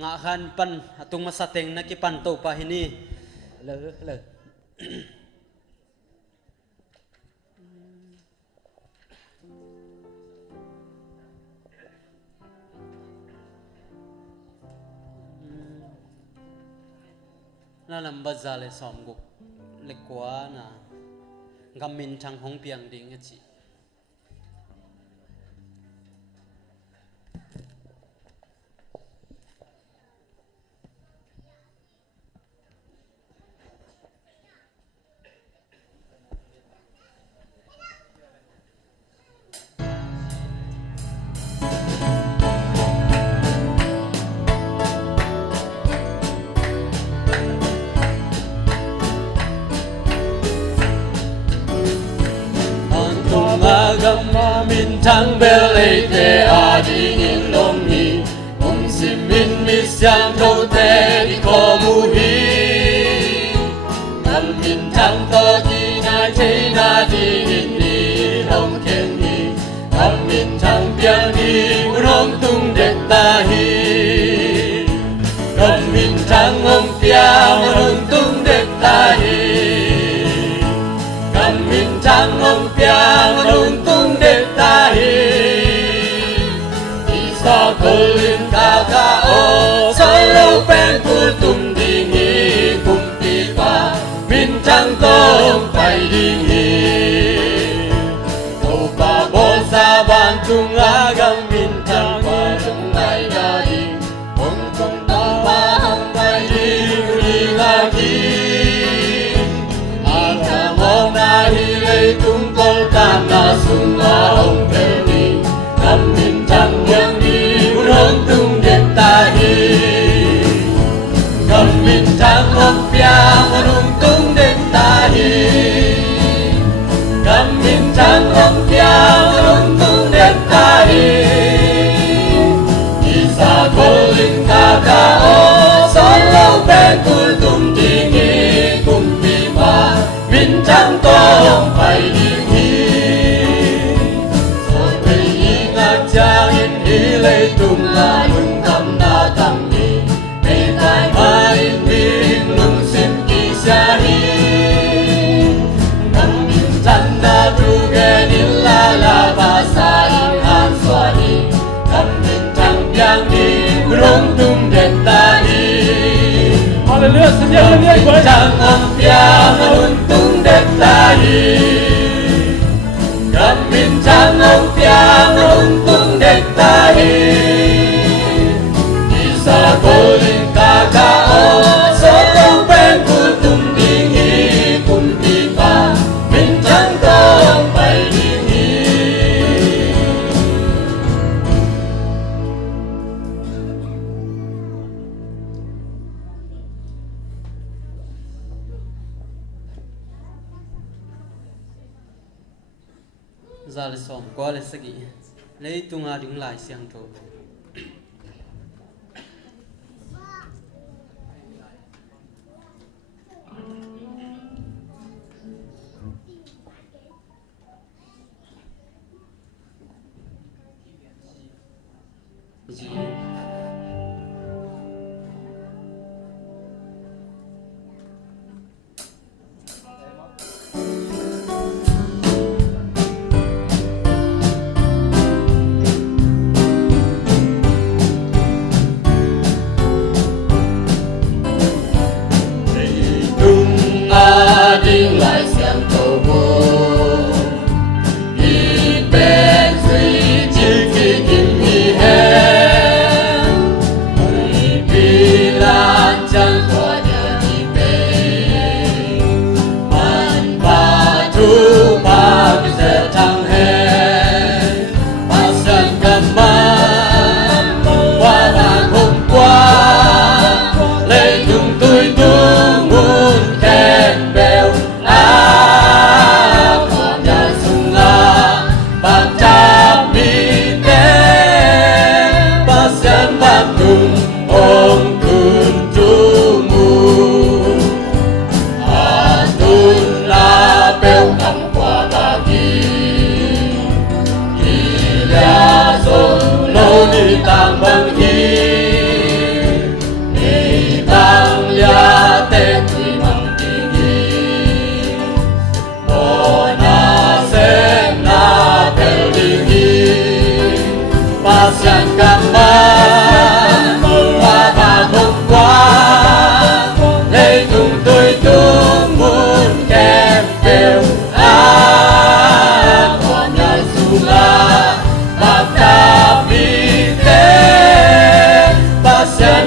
nga khan pan atung masateng na ki pan to pa hini le le na lam bazale som guk le kwa na gamin thang hong piang ding chi min thang bel ấy te a đi in long hi sim min mi siang thâu te đi ko mu hi nam min thang to đi na thế na đi in đi long khen hi nam min thang piang đi long tung đẹp ta hi nam min thang ông piang long tung đẹp ta hi nam min thang ông piang long tung đẹp ta hi sa kolin kaka o solo pen pul tum ding hi kum pi pa min chang tong pai ding hi to pa bo sa ban tung agam min chang pa tung nai ga ding ong tung ta pa hong pai ding ri la ki a ta mo na hi le tung kol ta na sung ma hong pe ni nam min chang yang hong tung đẹp ta hi cầm min trắng hong piang hong tung đẹp ta hi cầm min trắng hong piang hong tung đẹp ta hi isa kolin kaka o solo ben kul tum ding hi kum pi ma min trắng tong pai ding hi so pe ingat chang in hi lei tum la lung tam na tam ni pe tai ma in min lung sim ki sia hi nam min chan na tu ge in la la ba sa in han so hi nam min chang piang ni rong tung đẹp ta hi hallelujah sedia dia quay chang ông piang rong tung đẹp ta hi nam min chang ông piang rong tung đẹp ta hi sa kolin kaka o solo pen kul tum ding hi kum pi pa min chang tong pai ding hi za le som ko le sagi le tunga ding lai siang tho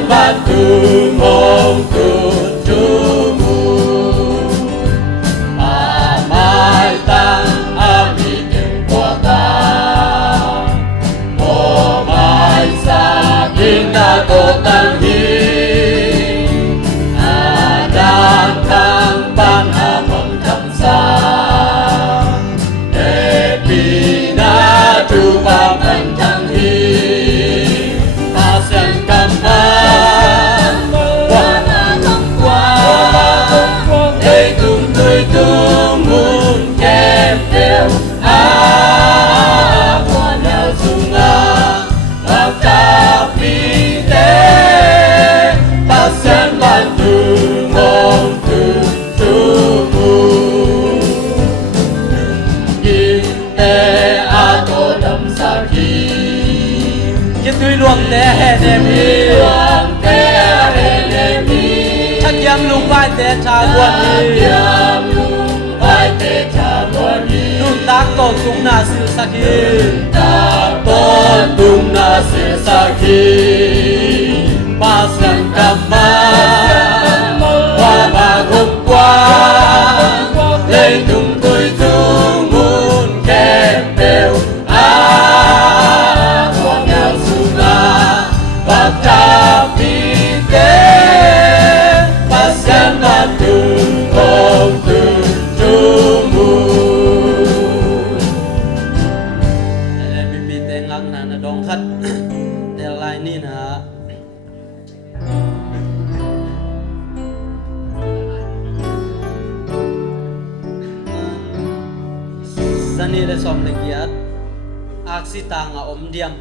batu mongkutumu Amai tang ami kuota Mo mai sa inna kotang hi Adang tang panhamon kamsa Epina tuba pantang hi Asen kampan Wana kongkwa Để tung tươi tung muôn kẹp đều Qua nhau dung Vào ta phi tế Asen bantu mong tu tu mu Kim tươi luồng tế hệ nề mi Chắc yam lung vai tế trà buồn đi Nung tác tổ tung na sư sa khi Ba sang cầm ma Hoa bà hôm qua Lên tung tôi tung muôn kẹp đều Sani le som le giat aksita nga om diam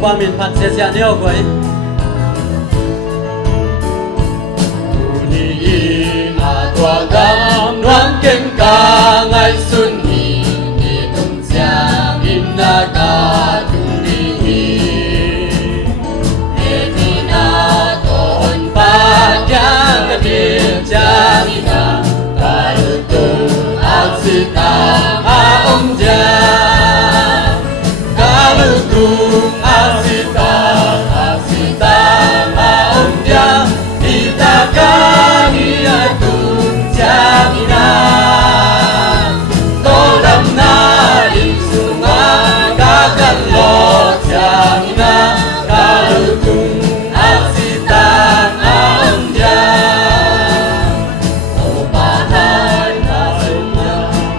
Ba min phat se sia neo koi Tua gam nuang keng ka ngai sun hi Ni tung xiang im na ka tung ni hi He ni na ton pa kyang ka dir chang i na Ka lu tung ak si ta a om ja Ka lu tung ak si ta a om ja Ita ka ni a tu Jamina, tolam na insunga gagal lo Jamina, kalutung aksitang aumja, opahay nasunga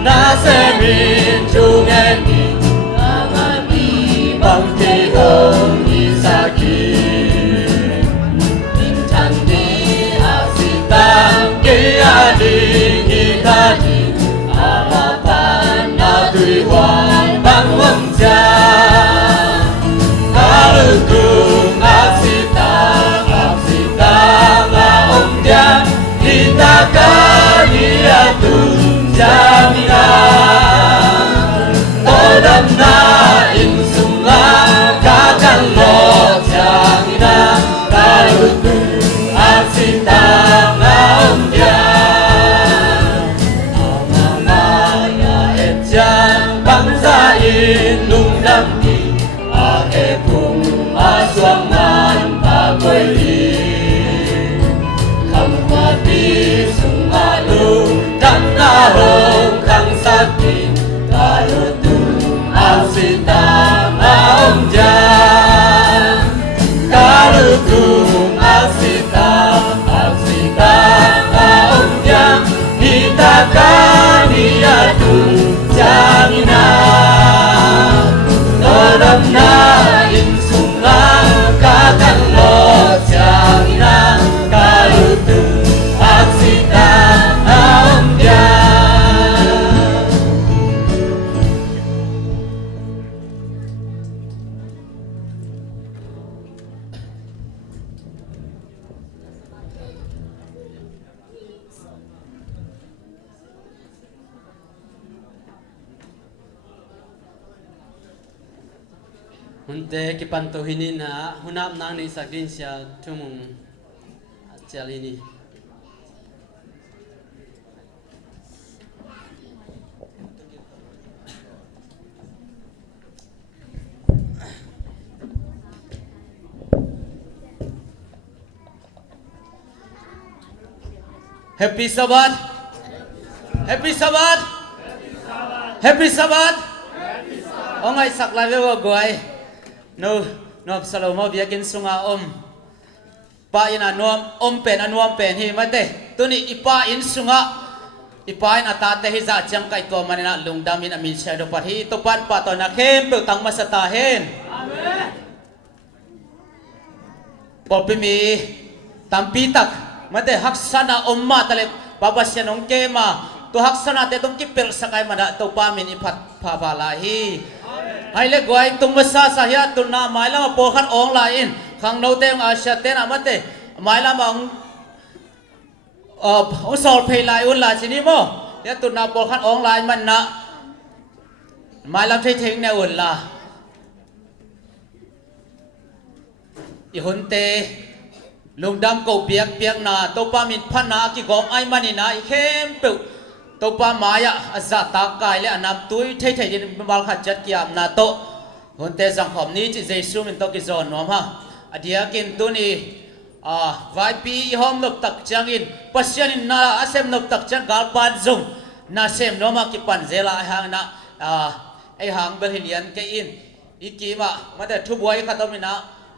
nasemin chungeni, angani bangti hong isaki, inchandi aksitang Ding hikadi Amapan na tuiwan Bangwang ja Kalutung aksita nga om dia Kita kani atung jamina hunte kipanto hinina hunap nang ni sakdin sia tumung jalini Happy Sabbath Happy Sabbath Happy Sabbath Ongai saklai ve goi no salomo biakin sunga pa ina nuam pen anuam pen hi mate tuni ipa in sunga ipa in atate hi za chang kai to manina lungdam in amin shadow pat hi to pan pa to na khem pe tang masata hen amen popimi tampi tak mate haksana omma tale babasya nong kema to haksana te tong kipel sakai mana to pamin ipat phabala hi haile goi tumasa sahya tunna maila po khan ong lain khang no te ang asya ten amate maila mang sol phei lai un la chini mo ya tunna po khan ong lai man na maila thei theng ne un la i hunte lungdam ko biak na to pa min phana ki gom ai manina i khem pe to pa maya azata kai le anam tui thei din bal khat chat kiam na to honte jang khom ni chi jesu min to ki zon nom ha adia kin tu ni vai pi hom lop tak changin pasyan in na asem nop tak chang gal pan zung na sem noma ki pan zela hang na ai hang bel hilian ke in ikima made thu boy khatomina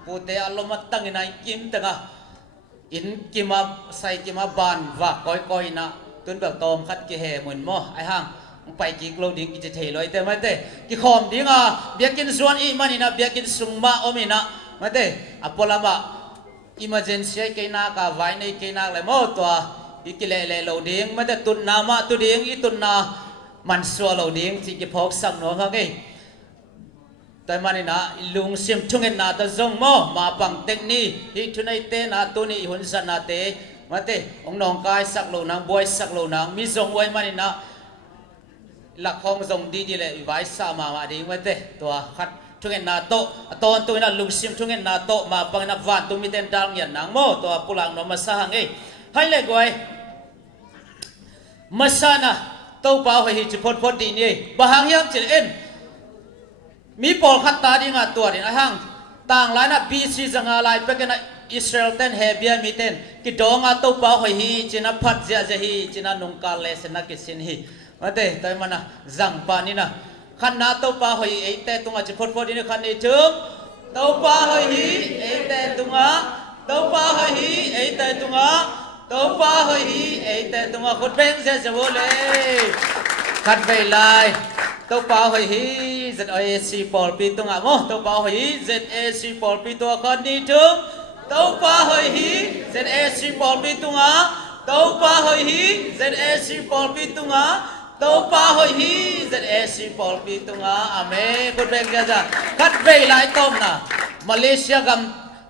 pute alomat tangina kim tanga in kima sai kima ban va koi na tuân bảo tôm khát kia hè mượn mò ai hangไปกี่กลดิ้งกิจเทลอยแต่ไม่เตะกี่ขอมดิ้งเบียกินส่วนอีมันนี่นะเบียกินสุงมาอมินะไม่เตะอพอละมาemergency กี่นักไว้ในกี่นักเลยมั่วตัวอีกิเลเลโลดิ้งไม่เตะตุนนามาตุดิ้งอีตุนนามันสัวโลดิ้งที่กี่พกสังหนัวเขาไงแต่มันนี่นะลุงเสียมทุ่งเงินนาตะจงมั่วมาปังเทคนิคที่ทุนไอเตนะตัวนี้หุ่นสันนาเตมาเตะองน้องกายสักโลนางบวยสักโลนางมีทรงไว้มันนี่นะหลักของทรงดีเลยไว้สามาดีมาเตะตัวขัดทุ่งเงินนาโตตอนตัวนั้นลุงซิมทุ่งเงินนาโตมาปังนับวันตัวมีเต็นดังยันนางโมตัวปุลังนมาสหังเอ้ให้เลยกวยมาสานะโตเปล่าให้จิพดดีนี่บางอย่างจิเอ็นมีปอลขัดตาดีงาตัวนี่นะฮังต่างหลายนะบีซีจังอะไรไปกันนะอิสราเอลเต้นเฮเบียมีเต้นกิดองอาตัวเปล่าให้จินะพัดเจฮีจินะนุงกาเลสนักกิสินฮีมาเตะแต่มันนะจังปานี่นะขันนาตัวเปล่าให้ไอเตะตรงอาจิพดนี่ขันนี้ถึงตัวเปล่าให้ไอเตะตรงอาตัวเปล่าให้ไอเตะตรงอาตัวเปล่าให้ไอเตะตรงอาคนเบ่งเสียจะโวเลยขัดไปเลยตัวเปล่าให้ZAC ปอลปีตรงอ่ะโมตัวเปล่าให้ ZAC ปอลปีตัวคนนี้ถึงตัวเปล่าให้ ZAC ปอลปีตรงอ่ะตัวเปล่าให้ ZAC ปอลปีตรงอ่ะตัวเปล่าให้ ZAC ปอลปีตรงอ่ะอเมคุณเบงกันจ้ะคัดไปหลายต้มนะมาเลเซียกับ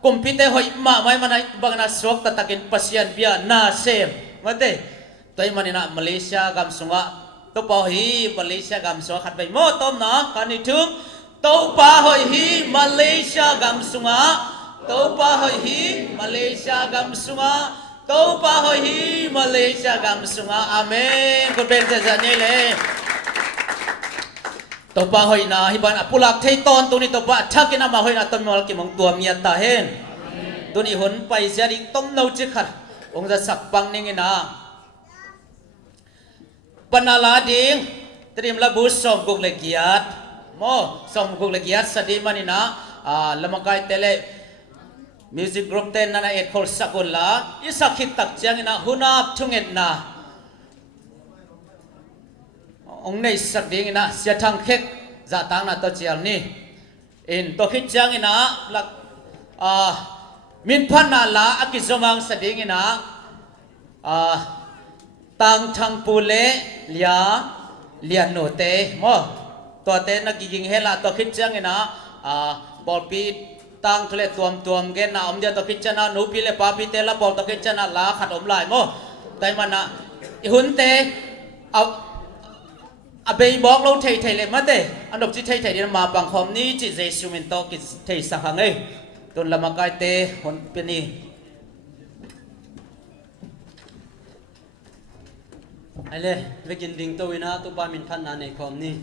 กุมพิเตหอยมาไม่มาในบางนาสวกตะตะกินปัสยันเบียนาเซมมาเตตัวมันนี่นะมาเลเซียกับสุงะตัวป่าฮีมาเลเซียกัมสุงขัดไปหมดต้มนะกันนี่ถึงตัวป่าฮีมาเลเซียกัมสุงะตัวป่าฮีมาเลเซียกัมสุงะตัวป่าฮีมาเลเซียกัมสุงะอาเมนคุณเป็นจะจะนี่เลยตัวป่าฮีนะฮิบันปุลักเทตอนตัวนี้ตัวป่าชักกินน้ำมาฮีนะต้นมอลกิมงตัวเมียตาเห็นตัวนี้หุ่นไปเสียดิต้มเน่าจิขัดองค์จะสักปังนี่ไงนะปนาลาดิงเตรียมระบุสมกุกเลกียัดโมสมกุกเลกียัดสดีมันนี่นะละมังกายเตเลมิวสิกกรุ๊ปเต้นนั่นเอ็ดคอลสักุลละอิสักขิดตักเจียงนะหุนาบทุ่งเอ็ดนะองในสักดิ่งนะเสียทางเค็กจะตั้งนะตัวเจียงนี่อินตัวขิดเจียงนะหลักมินพันนาลาอักิจมังสดิ่งนะตังทังปูเลเลียนโนเตมอตัวเตนักกิงเฮลาตัวคิดจังนะบอลปีตังทะเลตัวมเกนนะอมเดียตัวคิดจังนะนูปีเลปาปีเตละบอลตัวคิดจังนะลาขัดอมลายมอแต่มันนะหุ่นเตเอาเบย์บอกเราเทเลยมาเต anh đọc chỉ thấy đi mà bằng khom ní chỉ dây siêu mình to cái thấy sang hàng ấy tuần là mà cái tê hôn bên đi ai lê về kinh đình tôi na tôi ba mình thân anh này khom ní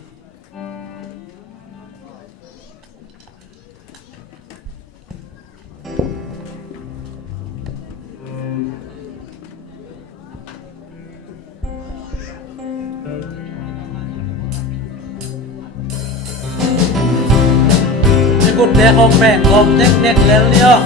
cút để hông mẹ hông nét nét lên nhá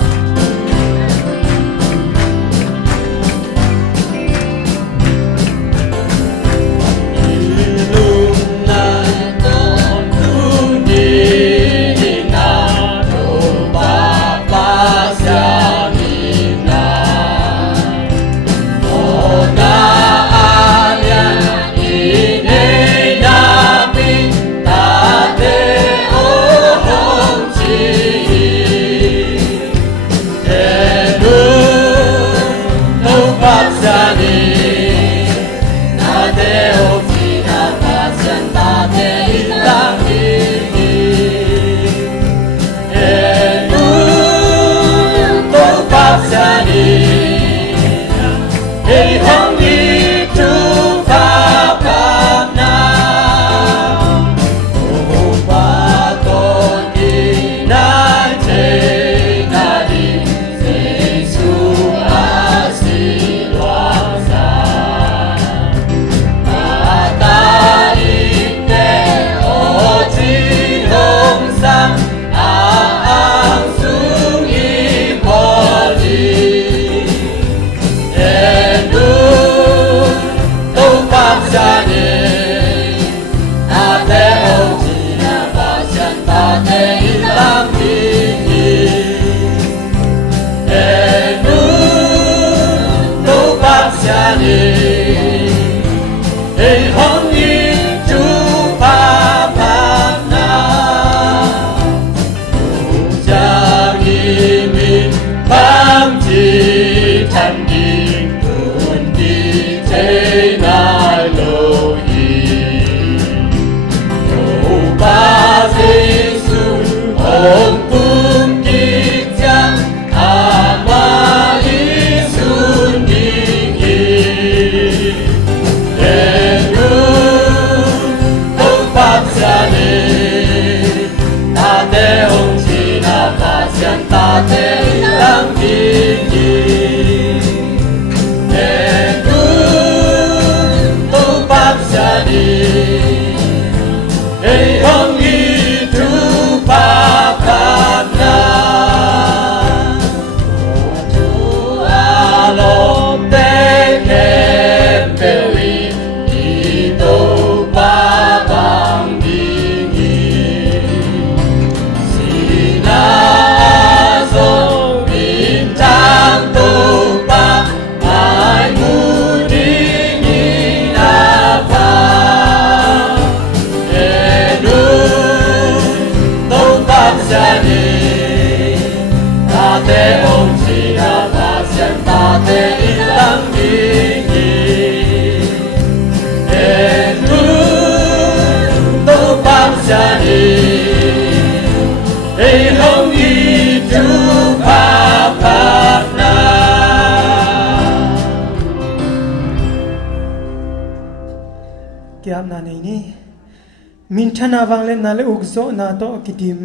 min thana wangle na le ukzo na to kitim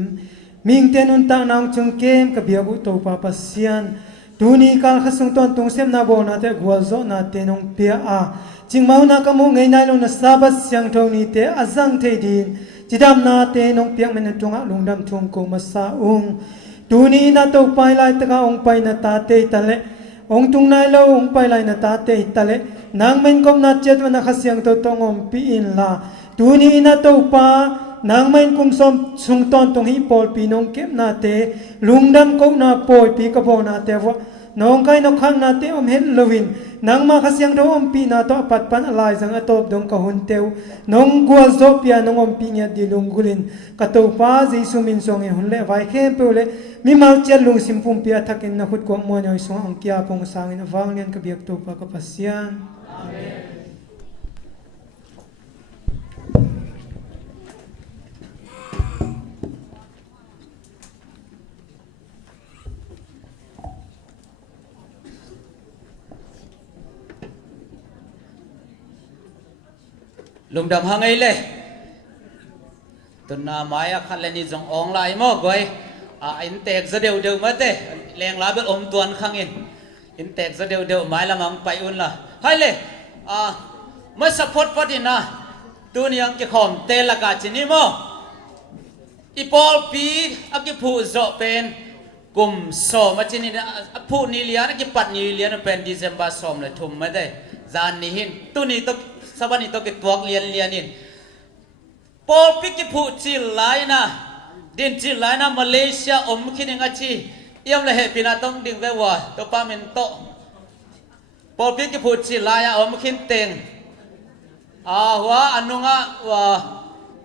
ming tenun ta nang chung kem ka biagu to pa pasian tuni kal khasung ton tung sem na bo na te gwalzo na te nong pia a chingmau na kamu ngai nai lo na sabat siang tho ni te azang the din chidam na te nong piang men tunga lungdam thung ko masa tuni na to pai lai ta ka ong pai na ta te tale ong tung nai lo ong pai lai na ta te tale nang men kom na chet na khasiang to tongom pi in la tuni na to pa nang main kum som sung ton tong hi pol pi nong kem na te lungdam ko na poi pi ka bo na te wa nong kai no khang na te om hen lovin nang ma khasyang do om pi na to pat pan alai jang atop dong ka hun teu nong gwa zo pia nong om pi nya di lungulin ka to pa jesu min song e hun le vai khem pe le mi mal chel lung sim pum pia thakin na khut ko mo nyoi song ang kya pong sang in awang len ka biak to pa ka pasyan amen lùng đầm hăng ấy lệ tuần nào mai khăn lên đi dòng ong lại mò gọi in tẹt ra đều mất đấy leng lá biết ôm tuần khăng in tẹt ra đều mai làm ăn bay un là hay lệ mới support phát đi na tu niang cái khom tê là cả chỉ ni mò ipol pi cái phụ dọ pen cùng sò mà chỉ ni phụ ni lian cái pat ni lian pen December som lại thum mất đấy gian ni hin tu ni to saban ni to cái tuak lian in Paul pick phụ chỉ lại na din chỉ lại na Malaysia khi đi ngay chi yếm là hệ pina tông đỉnh về hòa to pa mình to Paul pick phụ chỉ lại khi tiền hoa anh nung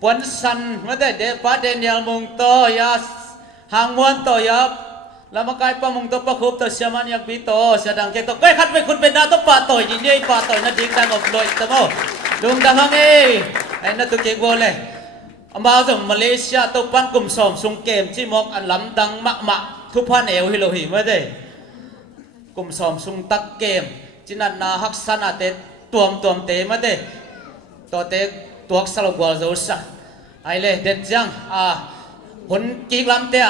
quân san mà để pa Daniel mong to ya hàng muôn to ya làm cái pa mong to pa khúc to xem anh yak bi to sẽ đăng cái to cái khát vềคุณเป็นนาto pa to gì nhỉ pa to nó đỉnh đang ngọc lội tao mò đúng đang hăng ấy anh nó tụi kia vô này mà dùng Malaysia tàu pan cùng sòm sung kèm chỉ mọc ăn lắm đằng mạ thu pan eo hi lo hi mới đây cùng sòm sung tắc kèm chỉ là hắc san à tê tuom tê mới đây to tê tuak salo gwal zo sa ai le det jang hun ki lam te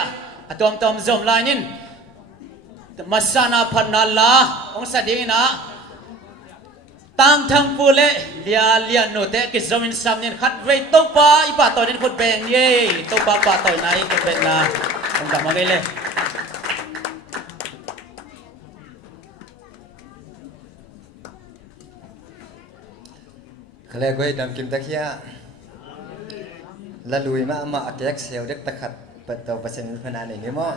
tuom zom lai nin masana phanala ong sa ding na tăng thăng phu lệ lia nô tệ cái zomin sam nên khát về tàu pa ipa tàu nên khut beng ye tàu pa tàu này khut beng na ông cảm ơn lệ khale goi dam kim takia la lui ma kek sel dek takhat patau pasen phana ni mo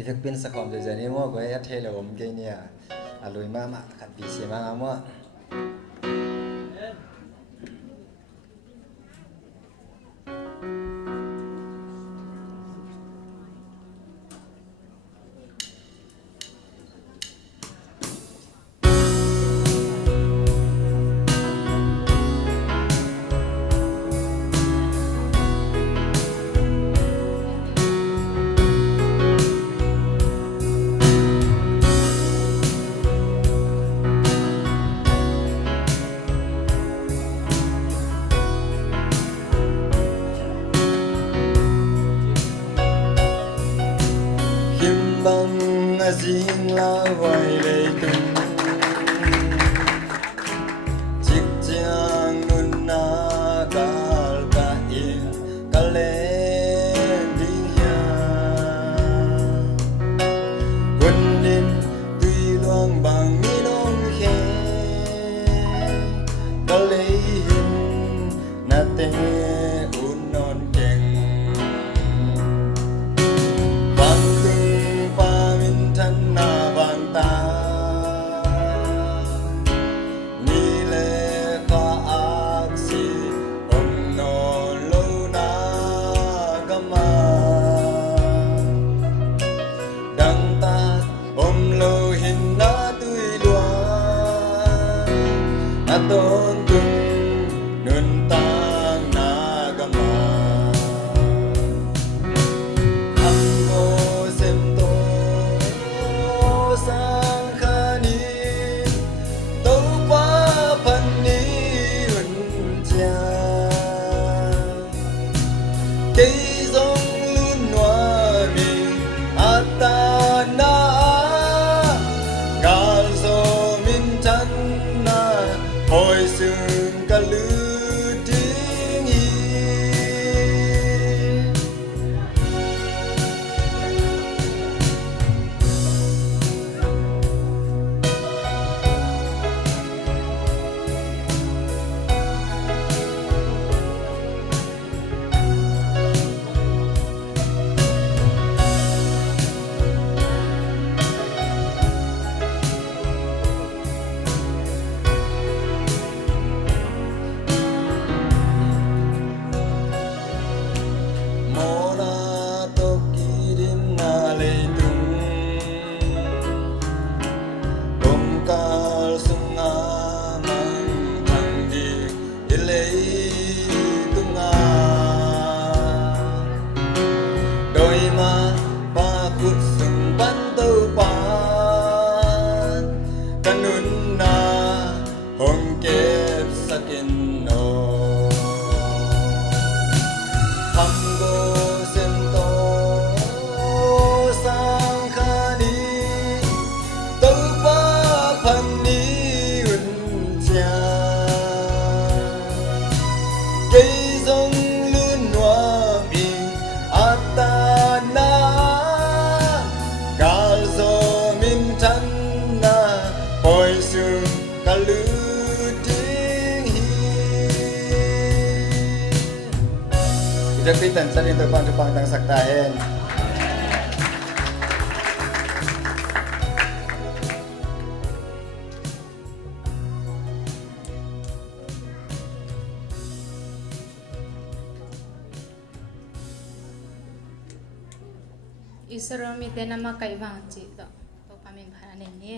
ifek pin sakom de jani mo goi athelo om ke nia alui ma khat bi se ma mo Zing la hoài lệ tung chiếc chiang nun na kal ka in kalen đi ya quân đêm tuy loang bằng mi nong khe kale hin na te un non keng na bang ta ni le kha aksi om no lo na gama dang ta om lo hin na tui lua na ton tung nun tang na gama จะพิจันจันอินตัวปังทุปังตังสักตาเองอิสรามีแต่นำมาไก่วางจิตต่อตัวปามินพาราเนนี้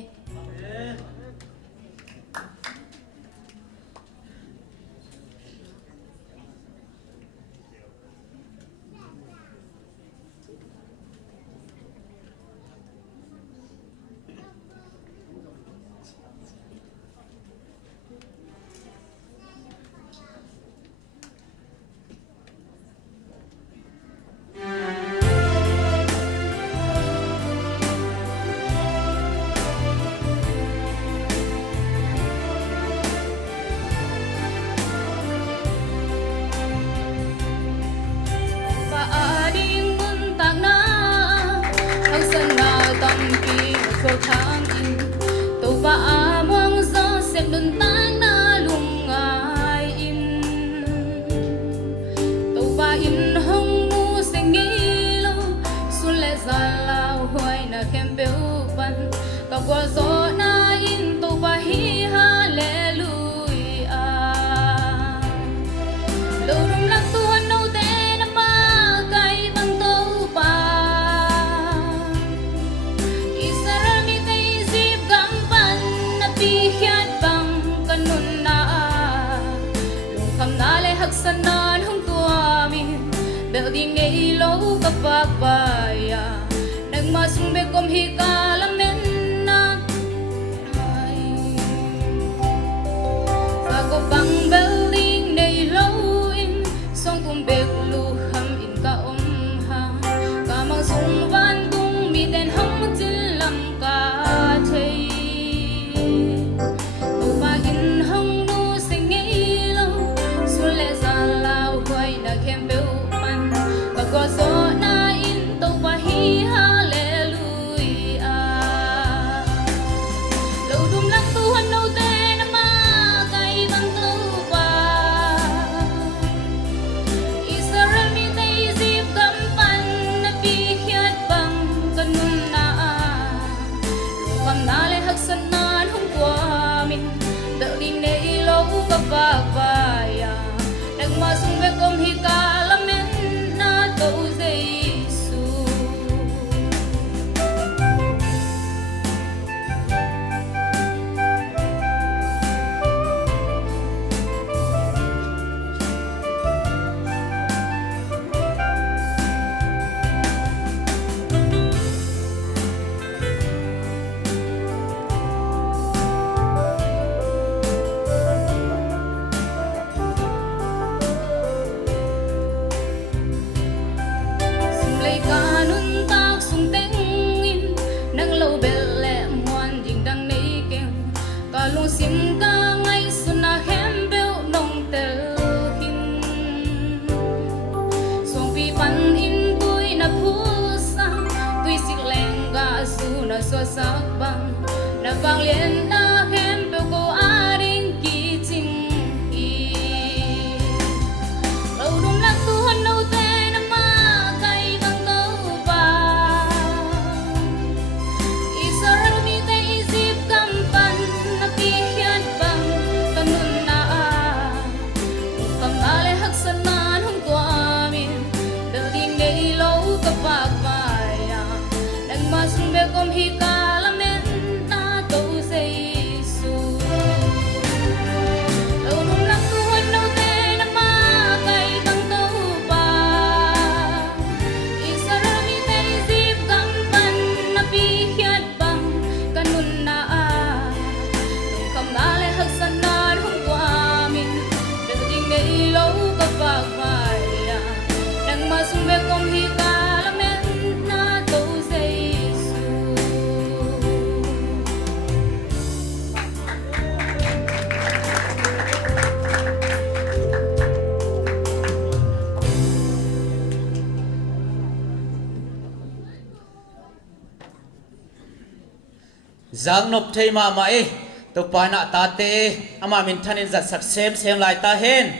Giang nộp thầy mà mày tụi bà nạ ta tê ama mình thân in giật sạc xem lại ta hen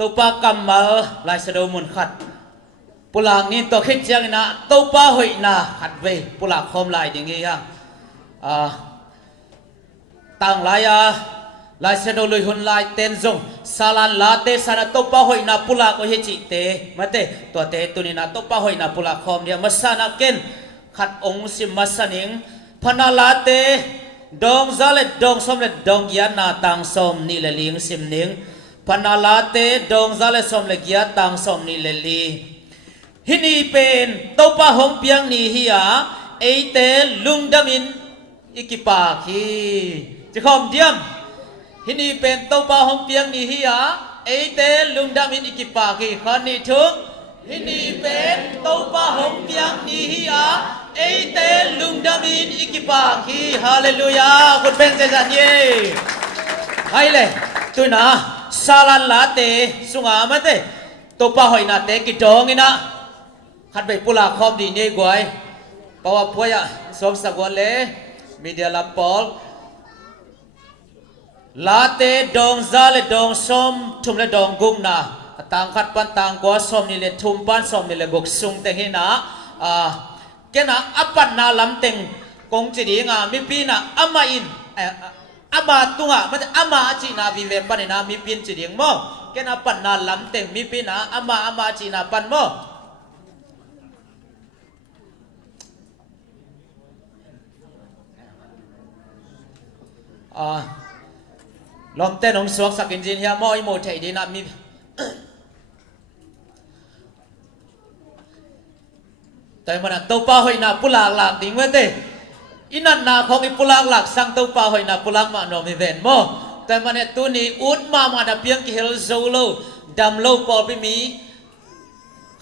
ตัวปากำมาลายสะดมุนขัดปุลางนี้ตัวคิดเจียงนะตัวปาหอยนะขัดเวปุลางคอมลายอย่างงี้ฮะต่างลายเสดลุยหุนลายเต้นจงสาลันลาเตสานะตัวปาหอยนะปุลางก็เฮจิเตมาเตตัวเตตุนีนะตัวปาหอยนะปุลางคอมเดียมาสานะเก่นขัดองค์สิมาสนิงพนาลาเตดองซาเลดองสมเลดองยานาตังสมนี่เลลิงสิมนิงพนาลาเตดองซาเลสมเลกยาตังสมนี่เลลีฮินีเป็นตัวปาหงเปียงนี่ฮิอาเอเตลุงดามินอิกิปาคีจะคอมเดียมฮินีเป็นตัวปาหงเปียงนี่ฮิอาเอเตลุงดามินอิกิปาคีขันนี่ทุกฮินีเป็นตัวปาหงเปียงนี่ฮิอาเอเตลุงดามินอิกิปาคีฮาเลลูยาคุณเป็นเจสันเย่ไอ้เลยตัวน่ะซาลันลาเตสุงามาเตตัวปาหอยนาเตกิดองอินะขัดไปปุลาคอมดีนี่กวยเพราะว่าพวกสมสักวันเลยมีเดียลำปอลลาเตดองซาเลดองสมทุ่มเลดองกุมนะต่างขัดปันต่างกว่าสมนี่เลทุ่มปันสมนี่เลกกซุงเต็งหินะแกนะอัปปันนาลำเต็งกงจีดีงามีปีนะอามาอินอามาตุงะมันอามาจีนาวิเวปันนะมีปีนจีดีงโมแกนะปันนาลำเต็งมีปีนะอามาจีนาปันโมลมเต้นองสวกสักอินจินเฮียมอยโมเทดีนะมีแต่มันตัวป้าหอยนาปุลากหลักดิ่งเว้ยเต้อินันนาของอีปุลากหลักสั่งตัวป้าหอยนาปุลากมาโนมีเวนโมแต่มันเนี่ยตัวนี้อุดมาดับเพียงกิเฮลโซโลดำโลปอลไปมี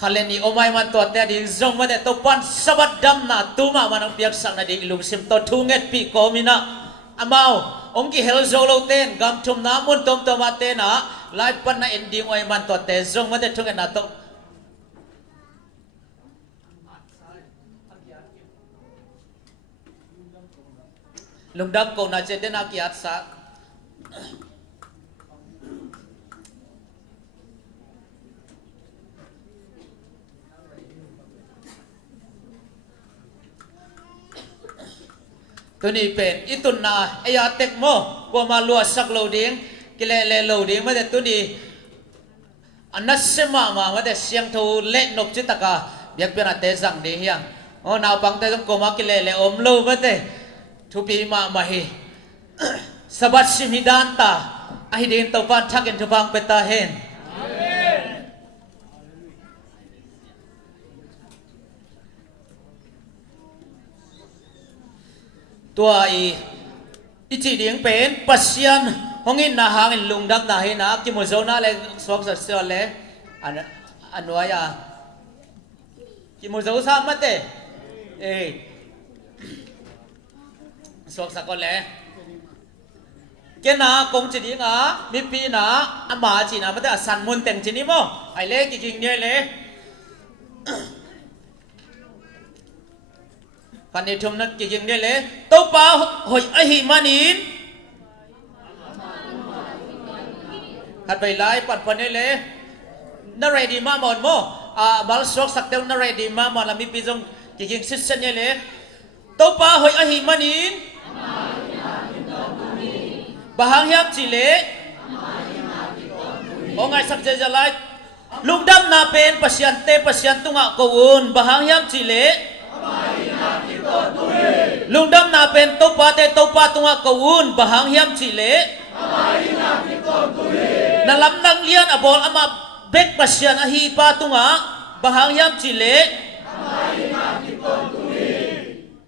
ขันเลนี่โอไม่มันตัวแต่ดิจงมันเนี่ยตัวปันสวัสดดำนาตัวมามันเพียงสั่งนาดิลุงซิมตัวทุ่งเอ็ดปีโกมินะอามาองค์กิเฮลโซโลเต้นกำทุมน้ำมุนตมตัวมาเต้นนะไล่ปันน่ะเอ็นดิ้งไว้มันตัวแต่จงมันเนี่ยทุ่งเอ็ดนาตัวลุงดำกูน่าจะได้นักกีฬาสักตัวนี้เป็นอิตุนนาไอยาเต็กโมกว่ามาลัวสักโลดิ้งกิเลเลโลดิ้งมาแต่ตัวนี้อันนั้นเสมามาแต่เสียงทูเล่นนกจิตตะกาเบียกเป็นอะไรสังดีเฮียงโอ้นาปังแต่ต้องกูมากิเลเลอมโลมาแต่ทุบีมาฮีสบัดชิมิดานตาไอเดินตัวฟันทักอินทุบังเปตาเฮนตัวอีจีเดียงเป็นปัสยันห้องอินนาหางอินลุงดักนาเฮนักกิมุโซนาเลสวกสัตเซลเลอันวายากิมุโซสามมาเตสวกสักคนเลเกณฑ์นะกงจีดีงามีปีนะอามาจีนะมาเตสันมุนเต็งจีนี่โมไอเล่กิ่งเนี่ยเลยกันนี้ทุ่มนักกิ่งเนี่ยเลยตัวป้าหอยไอหิมานินขัดไปไล่ปัดปันเนี่ยเลยน่าเรดีมาหมดโมบาลสวกสักเดียวน่าเรดีมาหมดแล้วมีปีจงกิ่งซิสเซนเนี่ยเลยตัวป้าหอยไอหิมานินbahang hiam chile ongai sabje jalai lungdam na pen pasyan tunga ko un bahang hiam chile lungdam na pen topa tunga ko un bahang hiam chile nalam nang lian abol ama bek pasyan ahi pa tunga bahang hiam chile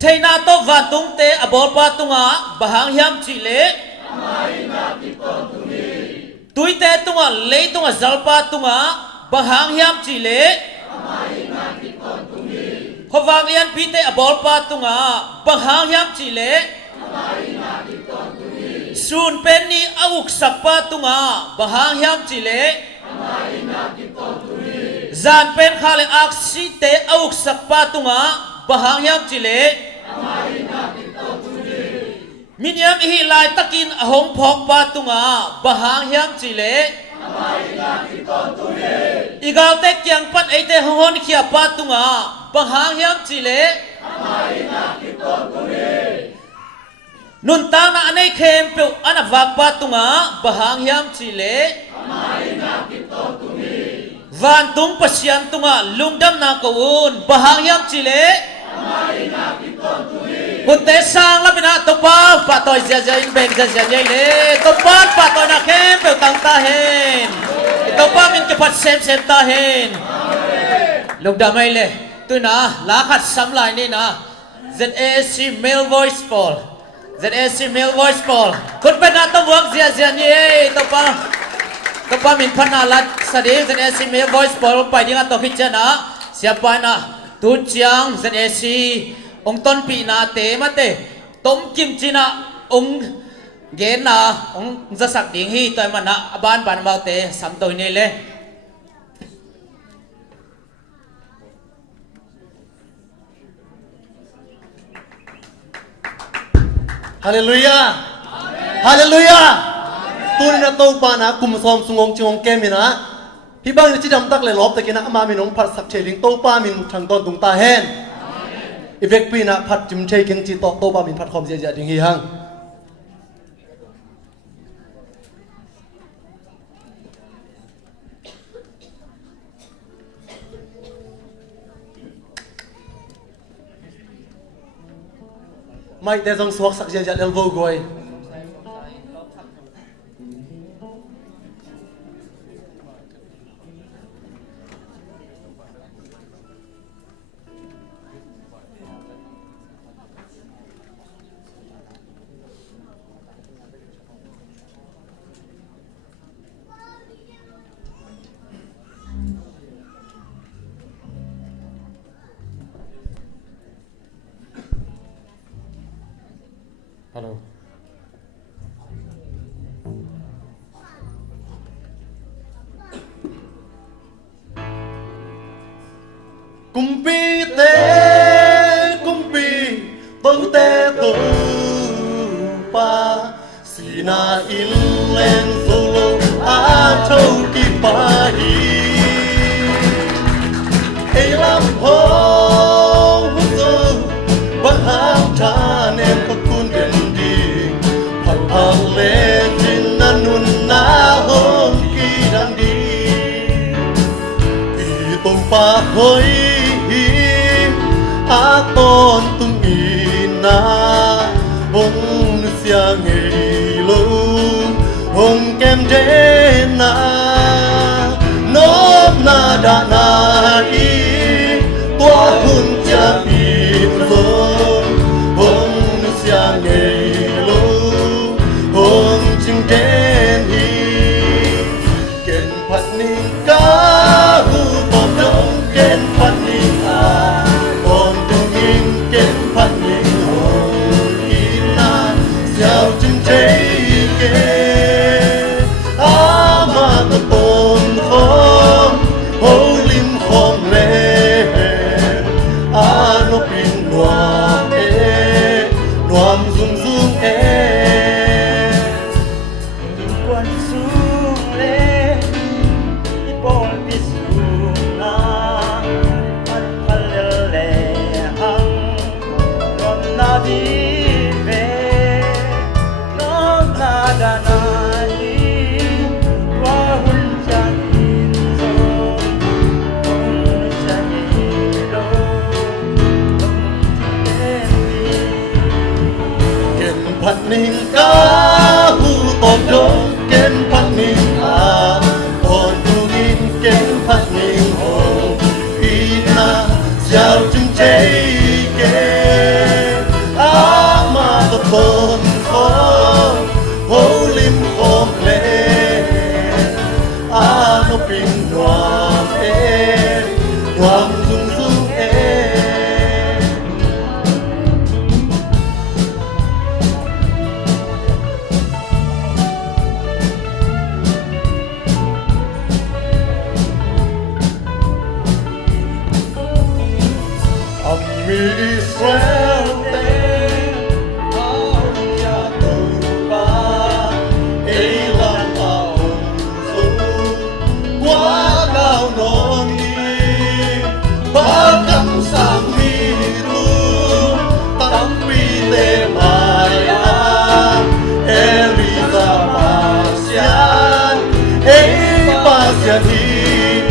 theina to vatung te abol pa tunga bahang hiam chile tui te tunga lei tunga zalpa tunga bahang hiam chile khowang lian pi te abol pa tunga bahang hiam chile sun pen ni auk sakpa tunga bahang hiam chile zan pen khale ak si te auk sakpa tunga bahang hiam chile Miniam ihi lai takin ahong phok pa tunga bahang hiam chile igaw te kyang pat ai te hon khia pa tunga bahang hiam chi le nun ta na anei khem pe ana vak pa tunga bahang hiam chi le van tung pasian tunga lungdam na ko un bahang hiam chi le kun te sang la bina to pa toy zia in beng zia le to pa toy na khem pe tang ta hen to pa min ke pat sem ta hen lungdam ai le tu na la khat sam lai ni na ZAC male voice Paul ZAC male voice Paul kun pe na to work zia ni to pa min phana lat sadi ZAC male voice Paul pa dinga to khichana siapa na tu chiang ZAC ông tôn pi na te ma te tom kim chi na ông gen na ông za sak ding hi toy ma na ban mau te sam toy ne le Hallelujah. Hallelujah. Tu na to pa na kum som sungong chong ke mi na hi bang ni chi dam tak le lop te kina ama mi nong phat sak che ding to pa min thang ton tung ta hen Evek pi na phat chim thei ken chi to pa min phat khom zia ding hi hang mai te jong suak sak zia lel vo goi Hello. Kumpi bang te tu pa sina ilen solo a thâu ki pa hi ei lam ho hu zo bang ham tha nem ko kun den di phal le tin na nun na hom ki dan di ki tom pa hoi a ton tung ina hong sia ngei lo hong kem de na nop na da na i tua hun cha pin lo hong sia ngei lo hong ching den hi ken phat ni ka hu pom dong ken phat ni a Ning ka hu top dong ken phat ning a on tu in ken phat ning ho ina xiao chung chei ke a ma to ton ho lim khom le a no pin nuam nuam dung dung Israel te au ya tu pa e la pa su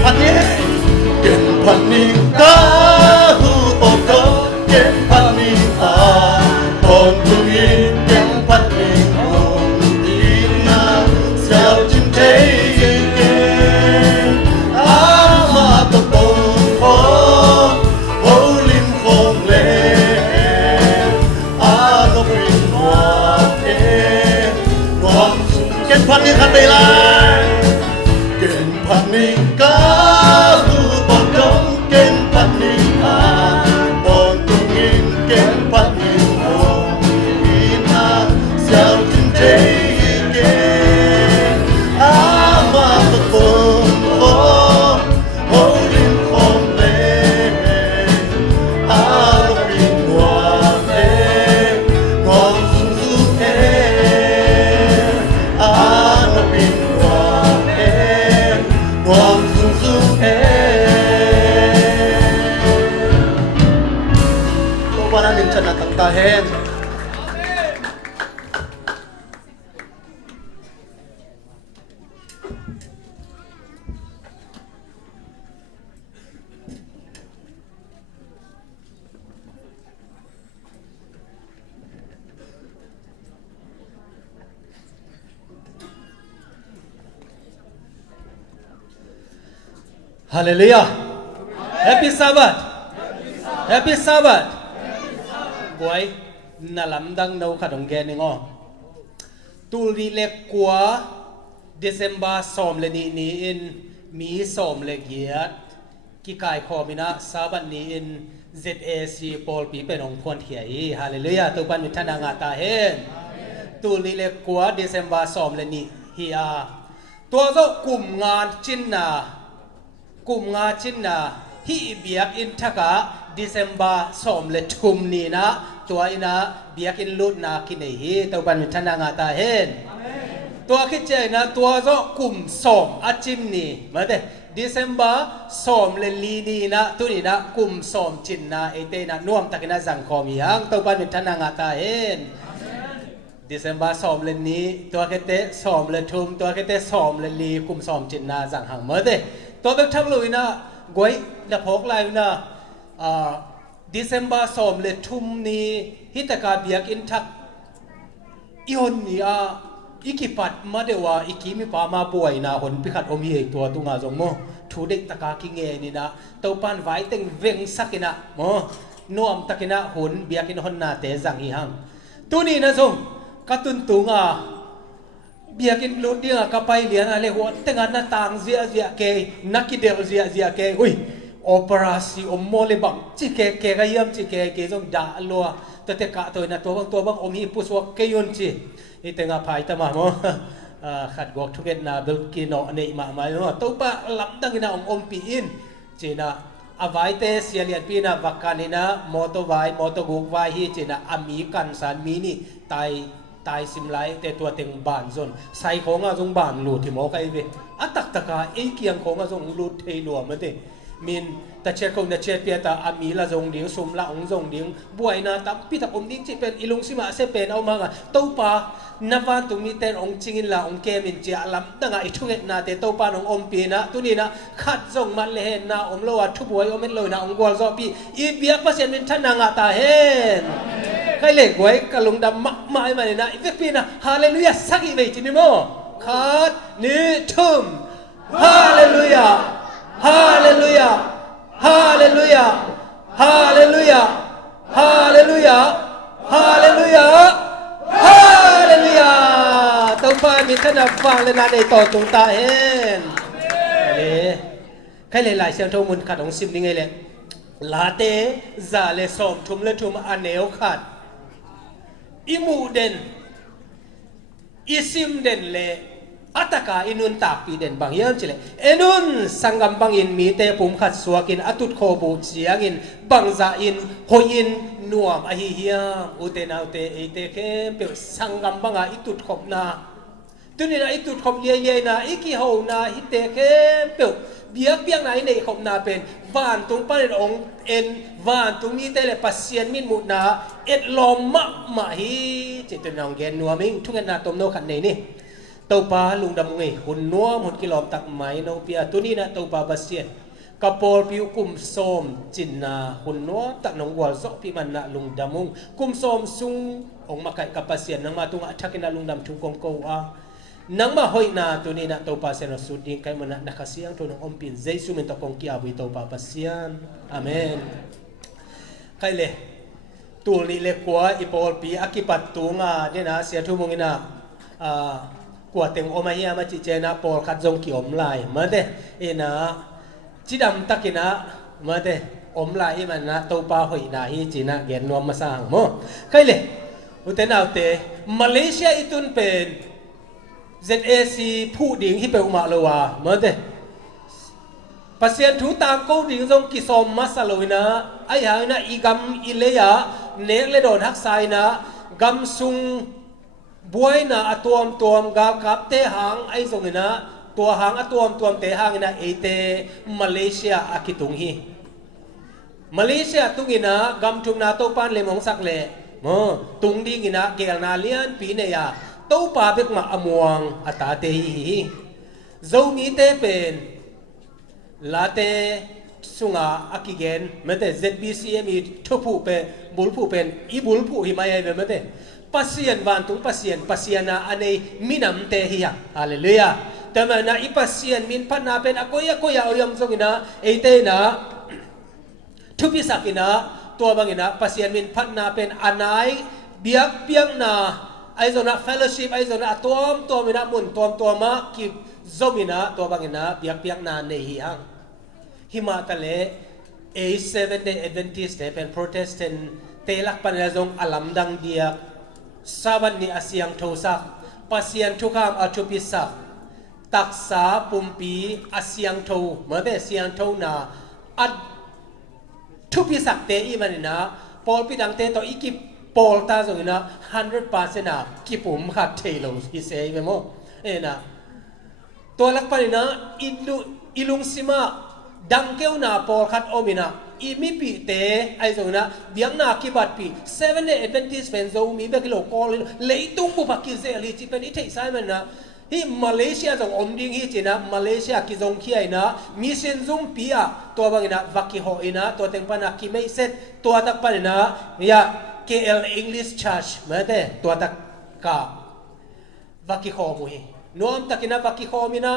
พันนี้เก่งพันนี้ก้าหูโอโตเก่งพันนี้อาปอนตุยินเก่งพันนี้โอดีนาเสียวจิมเทเก่งอามาตะโกนโอลิมคงเลอาโนปินวาเอความสุขเก่งพันนี้ขันไปลายเก่งพันนี้ก้าหูปอนดงเก่งพันนี้อาปอนตุงินเก่งพันนี้โออีนาเสียวจินเทเก่งอามาตะโกนโอลิมคงเลอาโนปินวาเอความสุขเออาโนปินวาเอความสุขเอตัววันนั้นฉันตั้งตาเห็นฮาเลลูยา Happy Sabbath Happy Sabbath บวยน่าลำดังเราขัดองแกนี่งอตูรีเล็กกว่าเดซ ember สอมเลนี่อินมีสอมเลเกียดกิกายคอมินะซาบันนี่อิน ZAC ปอลปีเป็นองค์พวนเทียฮาเลลูยาตุปันมิทนางาตาเฮนตูรีเล็กกว่าเดซ ember สอมเลนี่ฮีอาตัวเจ้ากลุ่มงานจินนากลุ่มงานจินนาฮีเบียกอินทักะดิเซมบาสอมเลทุมนีนะตัวอินะเบียกอินลุดนาคินฮีตัวบันมิทนางาตาเฮนตัวคิดเจนะตัวเจ้ากลุ่มสอมอาจินนีมาเดดิเซมบาสอมเลลีนีนะตัวนี้นะกลุ่มสอมจินนาเอเตนะน่วมตะกินะสังคมยังตัวบันมิทนางาตาเฮนดิเซมบาสอมเลนี้ตัวคิดเตสอมเลทุมตัวคิดเตสอมเลลีกลุ่มสอมจินนาสังหังมาเดตัวเป็นทั้งลุยนะกวยและพกลายนะดิเซมบาสอมเลทุมนี้ฮิตกาเบียกอินทักอีหนนี่อีกิปัดมาเดว่าอีกิมีปามาป่วยนะหนพิขัดอมเฮตัวตุงาจงโมทูเด็กตะกากิเงนี่นะตัวปันไว้เต็งเวงสักินะโมน่วมตะกินะหนเบียกินหนนาเตจังอีหังตัวนี้นะจงกตุนตุงเบียกินลุดเดียกับไปเลียนอะไรหัวแต่งานต่างเสียเกยนักกิเดลเสียเกยอุ้ยโอเปร่าซีอมโมเลบังจิเกก็เยี่ยมจิเกจงด่าลัวแต่กะตัวนั้นตัวบางอมฮีปุสวกเกยุนจินี่แต่งาพายตมาโมขัดกอกทุกเอ็ดนาเบลกิโนเนยมาโมตัวปะลำดังนะอมปีอินจีน่าอวัยเตเสียเลียนปีน่ะวักกันนี่นะมอเตอร์ไวมอเตอร์กุกไวฮีจีน่ะอเมริกันสันมีนี่ตายสิมไลแต่ตัวเต็งบานจนใส่ของอาจงบานหลุดที่หมอไกเวอัตตะกาเอเกียงของอาจงหลุดเทลัวมันเตมินแต่เช็ดของเช็ดเปียตาอามีละจงดิ้งสุมละองจงดิ้งบวยนาตับพิทับอมดิ้งจีเป็นอิลุงสิมาเสเป็นเอามากะตัวปานวันตุมีเต้นองจิงละองเกมินเจาลัมดังไอทุกเอ็ดนาเตตัวปานองอมปีนะตัวนี้นะขัดจงมันเลนนาอมโลวทุบวยอมเม็ดลอยนะองกวลจอปีอีเบียกพัศมินท่านนางาตาเฮนใครเล็กไว้กะลงดำมักไม้มาเนี่ยนะอีเวกปีนะฮาเลลูยาสักอีเวจินิโมขัดนิทุมฮาเลลูยาฮาเลลูยาฮาเลลูยาฮาเลลูยาฮาเลลูยาฮาเลลูยาฮาเลลูยาตัวฟ้ามีขนาดฟังเลยนะในต่อตรงตาเห็นใครหลายๆเสียงทงมุนขัดของซิมนี่ไงเลยลาเตซาเลสอมทุมเลทุมอันเนวขัดอิมูเดนอิซิมเดนเลอัตกาอินุนตากปีเด่นบางเยี่ยมจิเลเอนุนสังกัมบังอินมีเตปุ่มขัดสวกินอตุตโคบูเจียงินบังซาอินโฮยินนวมอหิเฮียมอุเตนาอุเตเอเตเคมเปสังกัมบังอิตุตขบนาตุนี่นะอิตุตขบเลียนาอิกิโฮนาฮิเตเคมเปเบียกเบียงไหนในขบนาเป็นวานตรงปานองเอ็นวานตรงนี้เตเลปัสเซียนมินมุนาเอ็ดลอมมะมาฮิจิตนองเกนนัวมิงทุกนาตมโนขันในนี่ tàu pa lung đam ngay hun nuo một kilom tak mai no pia tu ni na tàu pa basien kapol piu kum som chin na hun nuo tak nong wal zo pi man na lung damung kum som sung ong makai kapasien nang matung athakin na lung dam chung kong ko a nang ma hoi na tu ni na tàu pa sen su ding kai man na khasiang tu nong ompin jesu min to kong ki abui tàu pa pasian amen kai le tul ni le kwa ipol pi akipat tu nga de na sia thu mong ina kwa teng oma hi ama chi che na pol khat jong ki om lai ma de ina chi dam takina ma de om lai hi man na to pa hoi na hi chi na gen nom ma sang mo kai le uten autte Malaysia itun pen ZAC phu ding hi pe uma lo wa ma de pasien thu tang ko ding jong ki som masaloina ai ha na igam ileya nek le don hak sai na gam sung buai na atuam tuam ga kap te hang ai zong ina tua hang atuam tuam te hang ina ete Malaysia akitung hi Malaysia tung ina gam tum na to pan le mong sak le mo tung ding ina gel na lian pi ne ya to pa bek ma amuang ata te hi zo mi te pen late sunga akigen mete ZBCME thupu pe bulpu pen I bulpu hi mai ve mete pasien van tung pasien na anei minam te hiya hallelujah tama na ipasien min phat na pen akoya oyam zongina eite na thupi sakina tua bangina pasien min phat na pen anai biak piang na aizona fellowship aizona tom ina mun tom ma ki zomina tua bangina biak piang na nei hi hang hima tale a 7-day Adventist pen Protestant telak panazong alam dang dia saban ni asyang thosak pasien thukam achupisak taksa pumpi asyang tho mate asyang tho na at thupisak te I manina pol pidang te to ikip pol ta zongina 100% na kipum khat thelo hi se be mo ena to lak panina ilung sima dangkeu na pol khat omina imi pi te ai zong na biang na ki bat pi 7-day Adventist pen zo mi be kilo call leitung bu pakki ze ali chi pen I thei sai man na hi Malaysia zong om ding hi china Malaysia ki zong khi ai na mi sen zum pia to bangina vaki ho ina to teng pana ki mai set to tak panina ya KL English Church mate to tak ka vaki ho mu hi nom takina vaki ho mina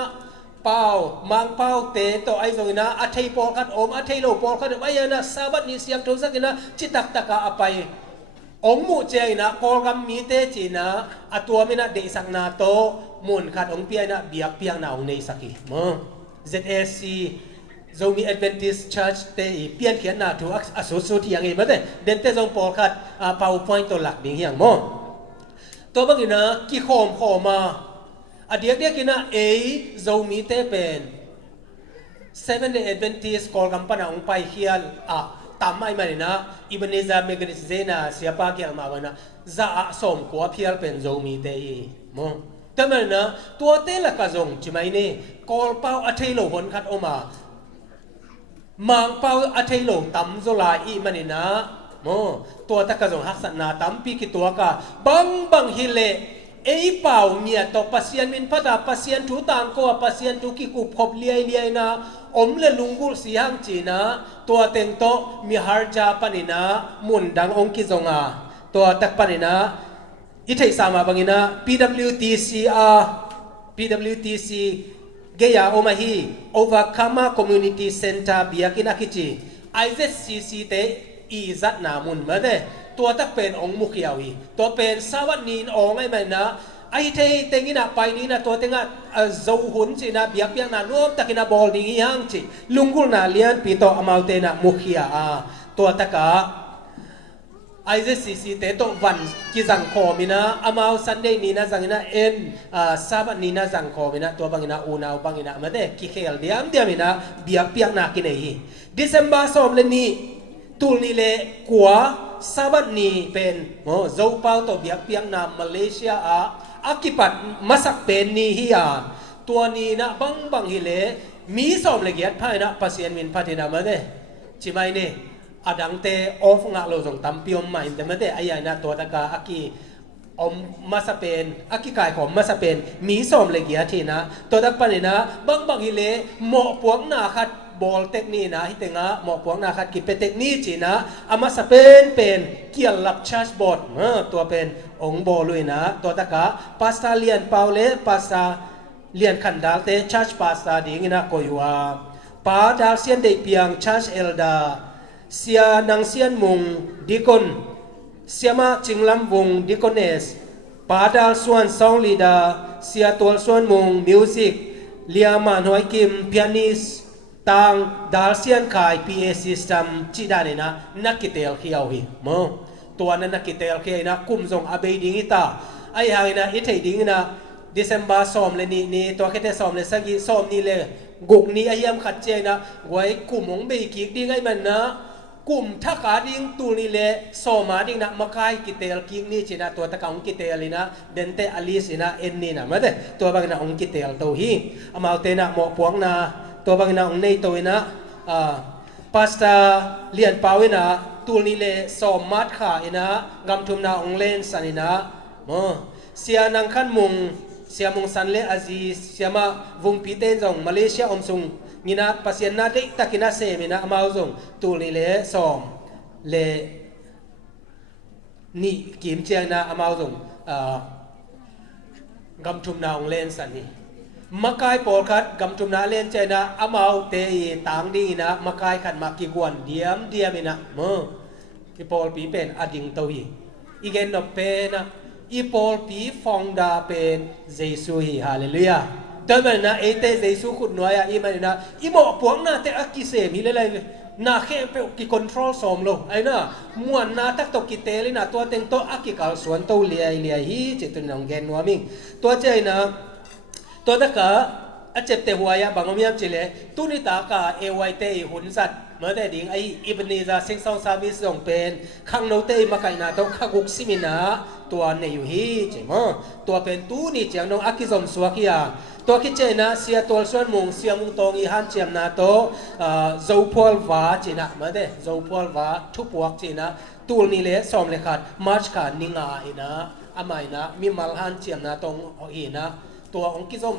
pau mang pau te to ai zongina athei pol khat om athei lo pol khat ai na sabat ni siang tho sakina chitak taka apai ong mu che ina pol gam mi te china atua mina de sak na to mun khat ong pia na biak piang na ong nei saki mo ZAC zomi Adventist Church te pian khian na thu aso so thiang e mate den te zong pol khat PowerPoint to lak ding hiang mo to bangina ki khoma adiak dia kina a zomi te pen 7-day Adventist call kampana ong pai hial tamai marina Ebenezer Megadis zena siapa kial mawana za som kwa phial pen zomi te mo tamarna tua te la ka zong chimai ne call pau athelo hon khat oma mang pau athelo tam zola I manina mo tua ta ka zong haksan na tampi ki tua ka bang hile ei pau nia to pasien min phata pasien thu tang ko pasien thu ki ku phop liai na om le lungul siang china to teng to mi harja panina mun dang ong ki zonga to tak panina I thei sama bangina PWTC geya omahi Overcomer Community Center biakina kichi IZCC te I zat na mun madeตัวตักเป็นองค์มุขยาวีตัวเป็นสวัสดีองค์ไอ้แม่นะไอ้เทเต็งน่ะไปนี้นะตัวเต็งอ่ะโจหุนจีนะเบียกเบียงน่ะรวมตักน่ะบอลดิ้งยังจีลุงกุลน่ะเลี้ยนปีโตอมาเตน่ะมุขยาตัวตักไอ้เจสีสีเตโตวันกิจังคอมินะอมาซันเดย์นี้นะจังนะสวัสดีนะจังคอมินะตัวบางนะอูนาวบางนะมาเด้กิเคลเดียมมินะเบียกเบียงน่ะกินเอฮีดิเซมบาสอมเลนี่ตูนี่เลกัวsabat ni pen mo zo pau to biak piang na Malaysia akipat masak pen ni hiya tua ni na bang hile mi som le giat phai na pasien min phatina ma de chimai ne adang te off nga lo jong tam piom mai te ma de aya na to ta ka aki อมมาสเปนอากิกายของมาสเปนมีสอมเลกียทีนะตัวดักปันนะบังฮิเลหมอปวงนาคัดบอลเทคนิคนะฮิตงะหมอปวงนาคัดกิเปเทคนิคจีนะอามาสเปนเป็นเกี่ยวกับชาร์จบอร์ดตัวเป็นองบอลลุยนะตัวตะกะปาสตาเลียนเปาเลปาสตาเลียนขันดาลเตชาร์จปาสตาดีงินะโกยัวปาดาลเซียนเดเปียงชาร์จเอลดาเสียนังเซียนมุงดิคอนเสียมาจิงลำวงดิคอนเนสปาดาลส่วนซองลีดาเสียตัวส่วนมุงมิวสิกเลียมาหน่วยกิมเปียนิสต่างดาลเซียนขาย PA system จีดานี่นะนักกิเตลเขียวหิมตัวนั้นนักกิเตลเขียวนะกุมทรงอเบยดิ้งตาไอ้หางนะอิทธิดิ้งนะDecember ซ้อมเลยนี่ตัวแค่ซ้อมเลยสักกี่ซ้อมนี่เลยกุกนี้ไอ้ยามขัดเจนะไว้กลุ่มของเบยกิกดิ้งไอ้มันนะกลุ่มทักขาดิ้งตูนี่เลยซ้อมมาดิ้งนะมาคายกิเตลกิกนี่จีนะตัวตะกองกิเตลเลยนะเดนเตอลิสนะเอ็นนี่นะมาเด้ตัวบางนะองกิเตลตัวฮีอามาเอาเตนะหมอพวงนะตัวบางนะองในตัวนะปาสตาเลียนเปาวินะตูนี่เลยซ้อมมัดขาอินะกำทุมนะองเลนสันินะเสียนังขันมุงเสียมุงสันเลอาซีเสียมาวงปีเตนจงมาเลเซียอมซุงงินะปัสยานาเด็กตะกินาเซมินะมาจงตูนี่เลยซ้อมเลนี่กิมเจียงนะมาจงกำทุมนะองเลนสันนี่มาไกปอลคัดกำจุมนาเล่นเจนะอามาเตยต่างดีนะมาไกขันมากิกวนเดียมนะอีปอลปีเป็นอดิงตัวอีเกนนเป็นอีปอลปีฟองดาเป็นเยซูฮีฮาเลลูยาแต่เมื่อนะเอเตเยซูขุดน้อยอีมันนะอีหมอปวงนะแต่อักกิเสมีเลยนาเข้มเปกิคอนโทรลสมโลไอ้นะมวนนาตักตกิเตลินะตัวเต็งโตอักกิกาลสวนตัวเลียฮีจิตุนองเกนนัวมิงตัวเจนะตัวตะกะอาเจ็บเตหัวยาบางอมียมจิเลตุนิตากาเอวัยเตหุนสัตเมื่อแต่ดิ่งไออิบนีซาเซ็งซองซาวิสส่งเป็นข้างโนเตมาไกนาต้องข้ากุกซิมินาตัวเนยูฮีเจมตัวเป็นตูนี่เจียงน้องอักกิซอมสวากิยาตัวคิดเจนะเสียตัวส่วนมุงเสียมุงตองอีฮันเจียมนาโตโจพอลวาจีนะเมื่อแต่โจพอลวาทุบวกจีนะตูนี่เลสอมเลขาดมาร์ชขาดนิงาอินะอามัยนะมีมัลฮันเจียมนาตองอีนะตัวองค์กิจม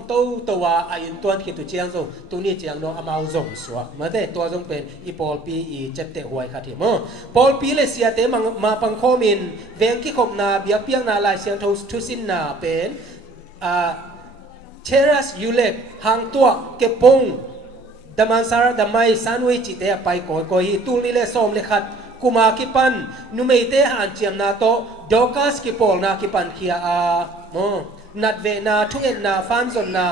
ตัวอายุตัวคิดตัวเจียงส่งตัวนี้เจียงน้องอามาส่งสวกมาแต่ตัวส่งเป็นอีปอลปีอีเจ็บเตะหวยขัดหิมปอลปีเลยเสียเตะมาปังโคมินเวงกิขบนาเบียเปียงนาลายเสียงทุสินนาเป็นเชรัสยูเล็กหางตัวเก็บปงดามันซาร์ดามัยซันวิจิเตะไปก่อยตัวนี้เลยส่งเลยขัดกุมาคิปันนุเมเตหันเจียมนาโตดอกัสกิปอลนาคิปันเคียนัดเวนาทุกเอ็นนาฟันจนนา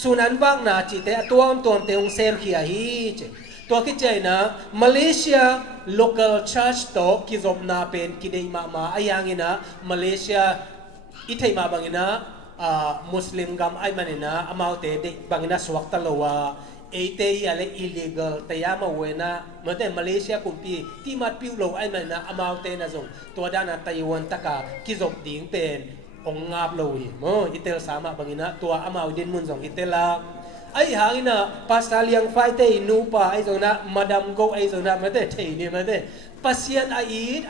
สุนันว่างนาจิตเตะตัวเตงเซมเขียฮีเจตัวคิดใจนะมาเลเซีย local church โตกิจมนาเป็นกิเดมาอายังนะมาเลเซียอิทัยมาบางนะมุสลิมกัมไอมันนะอามาเตเดบางนะสวักตลวาเอเตยอะไร illegal แต่ยามาเวนะเมื่อแต่มาเลเซียกุมปีที่มัดพิวโลไอมันนะอามาเตนะส่งตัวด้านไต้หวันตะกากิจมดิ่งเป็นองงาบเลยอิเตลสามะบางนะตัวอามาดินมุนส่งอิเตลาไอ้หางนะภาษาเลียงไฟเตนูปาไอ้ส่งนะมาดามโกไอ้ส่งนะมาเตเทนี่มาเตปัสยันไอ้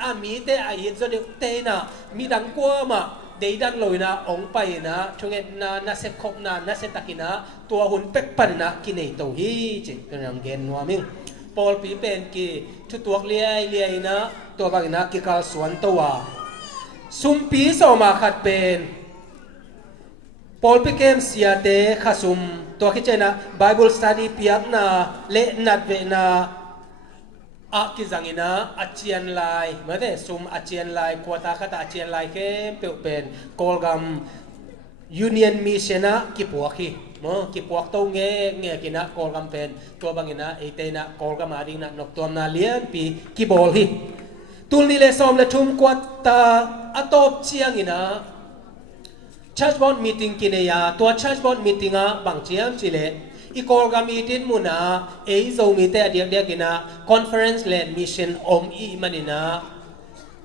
อามีเตไอ้ส่วนเตนะมีดังกัวมาเดดันเลยนะองไปนะช่วงนั้นน่าเสกคบน่าเสตักินะตัวหุ่นเป็กปันนะกินไอ้ตัวฮีจิกันยังเกนนัวมิงปอลปีเป็นกี่ชุดตัวเลียนะตัวบางนะกิกาลสวนตัวซุมปีสอมาขัดเป็นปอลพิเกมเสียเตขสุมตัวคิดเจนะ Bible Study เปียกนาเละนัดเวนาอากิจังอินะอาเจียนไลเมื่อเดซุมอาเจียนไลกวตาคตาอาเจียนไลเข้มเปเป็นกอลกัม Union Mission นะกิปวกีกิปวกโตเงกินะกอลกัมเป็นตัวบางอินะเอเตนะกอลกัมอาดิงนะนกตัวนาเลียนปีกิบอลฮีตุลนี่เลสอมเลทุมกวตาอตบเชียงอินะ Church Board Meeting กินยาตัว Church Board Meeting บางเชียงจิเลอีกอลกามีตินมุนาเอโซมีเตอเดียกินะ Conference Land Mission อีมันนะ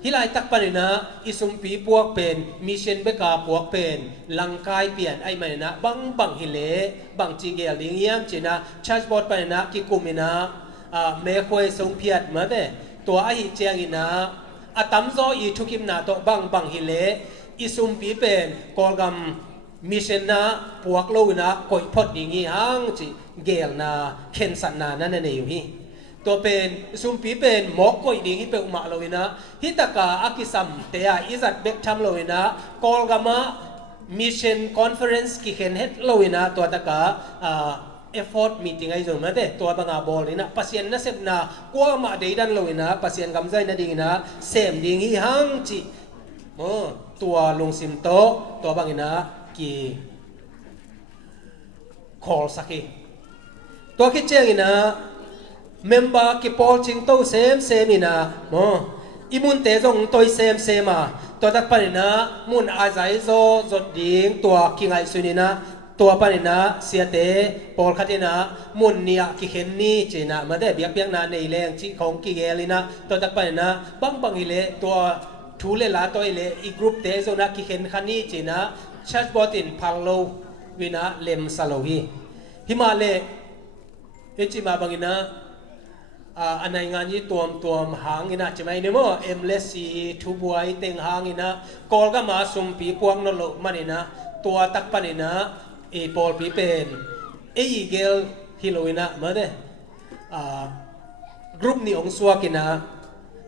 ฮิไลตักปานินะอิสุมปีพวกเป็น Mission เบกาพวกเป็นลังกายเปลี่ยนไอมันนะบังฮิเลบังจีเกลิงเยี่ยมจีนะ Church Board ปานินะกิกุมินะเมฆวยทรงเพียรมาเดตัวไอเจียงอินะไอ อาตัมโซอีทุกิมนาโตบังฮิเลอิซุมปีเป็นกอลกัมมิเชนนาปวกโลนะกอยพอดดิงีฮังจิเกลนาเคนสันนานั่นเองอยู่ฮีตัวเป็นซุมปีเป็นหมอกกอยดิงีเป็นอุมาโลนะฮิตากาอากิซัมเตียอิจัดเบกทัมโลนะกอลกัมมิเชนคอนเฟอเรนซ์กิเคนเฮดโลนะตัวตากาeffort meeting ay zon mate to banga bol ina pasien na sep na kwa ma deidan lo ina pasien gamzai na ding ina sem ding hi hang chi mo tua lungsim to bang ina ki call saki to ki cheng ina member ki pol ching to sem ina mo imun te zong toy sem ma to tak panina mun azai zo zot ding tua kingai suninaตัวปานินะเสียเตปอลคัตินะมุนเนียกิเข็นนี่จีนะมาได้เบียกนาในแรงจีของกิเกลินะตัวตักปานินะบังฮิเลตัวทูเลลาตัวเลอีกรุ๊ปเตโซนะกิเข็นคันนี่จีนะชัดบอตินพังโลวินะเลมซาโลฮีฮิมาเลเอจิมาบังอินะอันไหนงานนี้ตัวหางอินะจะไม่เนี่ยมั้งเอ็มเลสีทูบวยเต็งหางอินะกอลก็มาสุมปีพวงนรกมันอินะตัวตักปานินะปอลปีเป็นเกลฮิโลวินะมาเด้กรุ๊ปนี้องสวากินะ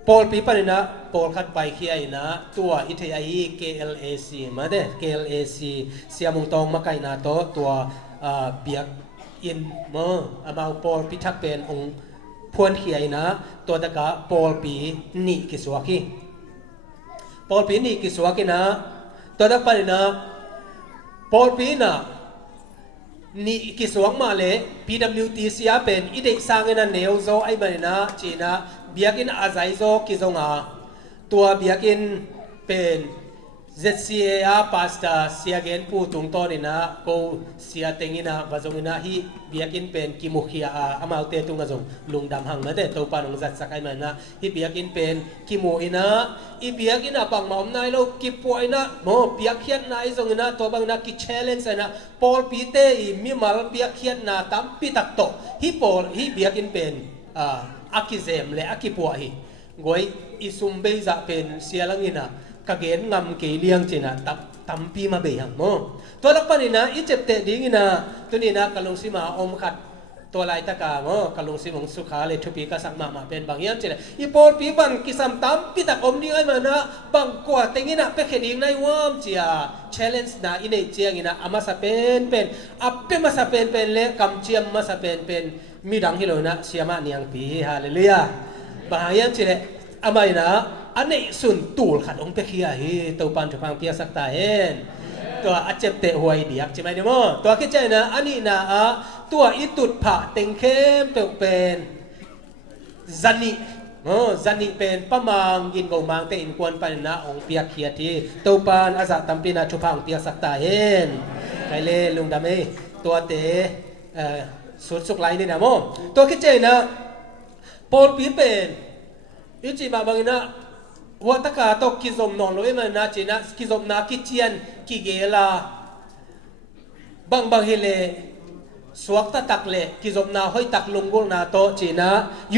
ปอลปีปานินะปอลคัดไปขี้ไอ้นะตัวอิทยาฮี KLAC มาเด้ KLAC เสียมุงตองมาไกนาโตตัวเบียกอินมามาปอลปีทักเป็นองพวนขี้ไอ้นะตัวตะกะปอลปีนี่กิสวากิปอลปีนี่กิสวากินะตัวตะปานินะปอลปีน่ะนี่กิสวงมาเลย PWT เสียเป็นอีเด็กสร้างนั่นเนวโซไอ้มันนะจีนะเบียกินอาศัยโซกิจงาตัวเบียกินเป็น ZCA พาสต้าเสียเกนผู้ตุงโตนี่นะกูเสียเต็งนะวาจงนะฮีเบียกินเป็นกิมุขีอามาเตตุงกะจงลุงดำหังนะเตตัวปานงจัดสักไอ้มันนะฮีเบียกินเป็นกิมุอินะอีเบียกินปังมาอมนายโลกิป่วยนะโมเบียเขียนนายจงนะตัวบางนะกิ challenge นะปอลปีเตอีมีมาเบียเขียนนะตามปีตักโตฮีปอลฮีเบียกินเป็นอากิเซมและอากิป่วยกวยอิซุมเบย์จะเป็นเสียลังอินะกะเกนงำเกลียงจีนะตัมปีมาเบียงโมตัวลักปานินะอีเจ็บเตะดิ้งนะตัวนี้นะกะลงสิมาอมขัดตัวลายตะกาโมกะลงสิมงสุขาเลยทุปีกะสักมาเป็นบางอย่างจีนะอีปอลปีบันกิสัมตัมปีตักอมดิ้งไอ้มานะบางกว่าเต็งนะเป็กเขดิ้งในว่ามจีอา challenge นะอินเอเจียงนะอามาสะเป็นอัปเปมาสะเป็นเละกำเจียมมาสะเป็นมีดังฮิโลนะเสียมาเนียงปีฮาเลลูยาบางอย่างจีนะอามานะอันนี้ส่วนตูลขัดองเปขี้าฮีตัวปันจุพังเปียสักตาเห็นตัวอาเจ็บเตะหวยเดียกใช่ไหมเนี่ยมั้งตัวคิดใจนะอันนี้นะตัวอิตุดผ่าเต็งเข้มเป็นจันนี่เป็นป้ามังยินกงมังเตอินกวนไปนะองเปียเขียทีตัวปันอาจจะตั้มปีนะจุพังเปียสักตาเห็นไปเลยลุงดำเอ้ตัวเตะสุดสุกไลนี่นะมั้งตัวคิดใจนะปอลปีเป็นอิจิมาบางนะหัวตะกาตกกิจมนอนเลยมันนะจีนะกิจมนาคิเชียนกิเกลาบางเฮเลสวกตะตักเลกิจมนาห้อยตักลงกุลนาโตจีนะ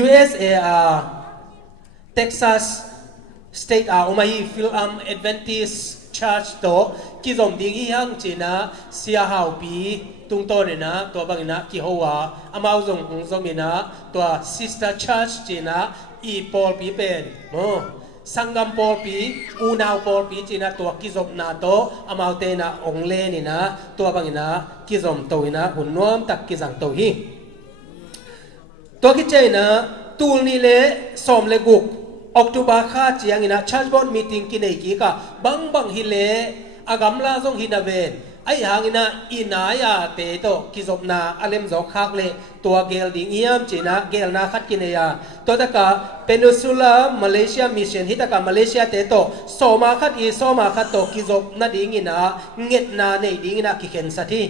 USA Texas State อุมาฮีฟิลอัมแอดเวนทิสChurch โตกิจมดิ้งยังจีนะเสียหาวปีตุงโตเนี่ยนะตัวบางนะกิฮัวอามาอุงซมินะตัว Sister Church จีนะอีปอลปีเป็นโมสังกัมปอลปีอูนาวปอลปีจีนะตัวกิจมนาโตอามาเตนะองเลนี่นะตัวบางนะกิจมโตนะหุ่นน้อมตักกิจังโตฮีตัวคิดใจนะตูลนี่เลสอมเลกุกออกตุบาคาจียงนะชัดบอลมีติงกินไอกีกะบางฮิเลอากำลาซงฮินาเวนไอหางนะอินายาเตโตกิจบนาอเลมจอกคักเลตัวเกลดิงเอียมจีนะเกลนาคัดกินเอียตัวตะกะเพนินซูล่ามาเลเซียมิชชันฮิตะกะมาเลเซียเตโตโซมาคัดโตกิจบนาดิงินะเง็ดนาในดิงินะกิเข็นสัที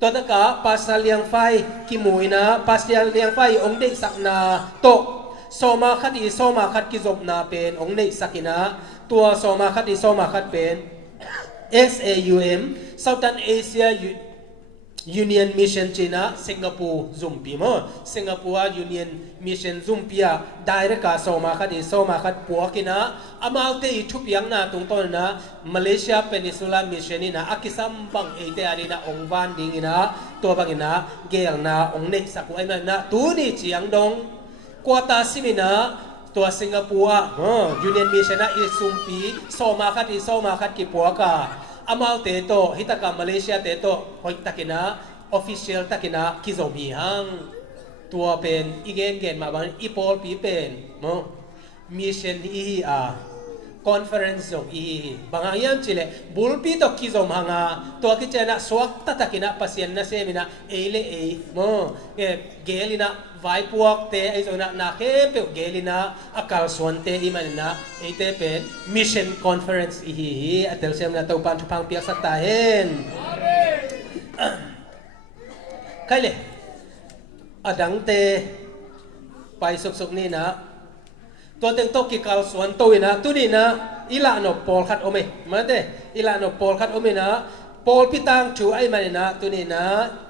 ตัวตะกะปัสเลียงไฟกิมุยนะปัสเลียงไฟองเดสักนาโตโซมาคัดกิจบนาเป็นองเดสักินะตัวโซมาคัดเป็นSAUM Southern Asia Union Mission China Singapore Zumpi mo Singapore Union Mission Zumpia direct ka soma khat puakina amalte ithupiang na tungton na Malaysia Peninsula Mission ina akisam bang ete ani na ongwan ding ina to bangina gel na ongne saku ai na tu ni chiang dong kwata simina to Singapore Union Mission na isumpi soma khat ki puaka amalte to hitaka Malaysia te to hoi takina official takina kizomi hang tua pen igen ma ban ipol pi pen mo mission hi conference zong bangayam chile bulpi to kizom hanga to kichena swak takina pasien na semina ele mo gelina vai puak te ai zona na ke pe gelina akal swante imanina ete pen mission conference atel sem na to pan thupang piak sakta hen kaile adang te pai sok ni naตัวเต็งโตกิกาลสวนตัวนะตัวนี้นะอีหลานอปอลคัดโอเมมาเด้อีหลานอปอลคัดโอเมนะปอลพิตังชูไอมันนะตัวนี้นะ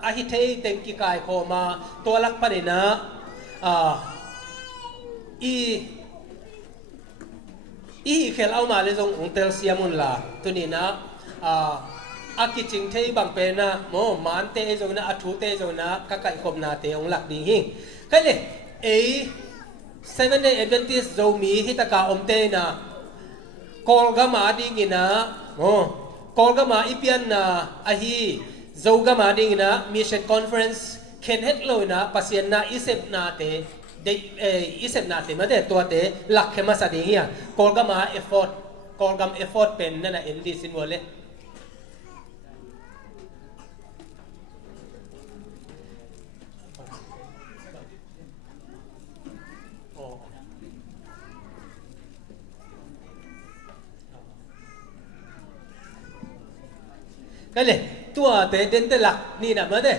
อาฮิเทเต็งกิกายโคมาตัวลักปะนี่นะอีเคลเอามาเลยทรงองเตลเซียมุนลาตัวนี้นะอากิจิงเทบังเปนะโมมันเตจงนะอัฐุเตจงนะกะไก่คมนาเตองหลักดีหิงใครเลยSeven Day Adventist zomi hitaka omte na kolgama dingina kolgama ipian na ahi zogama dingina mission conference ken hetlo na pasien na isep nate isep nate ma de to te lakhema sa dingia kolgam effort pen na endi sinwole kale tua te den te lak ni na ma de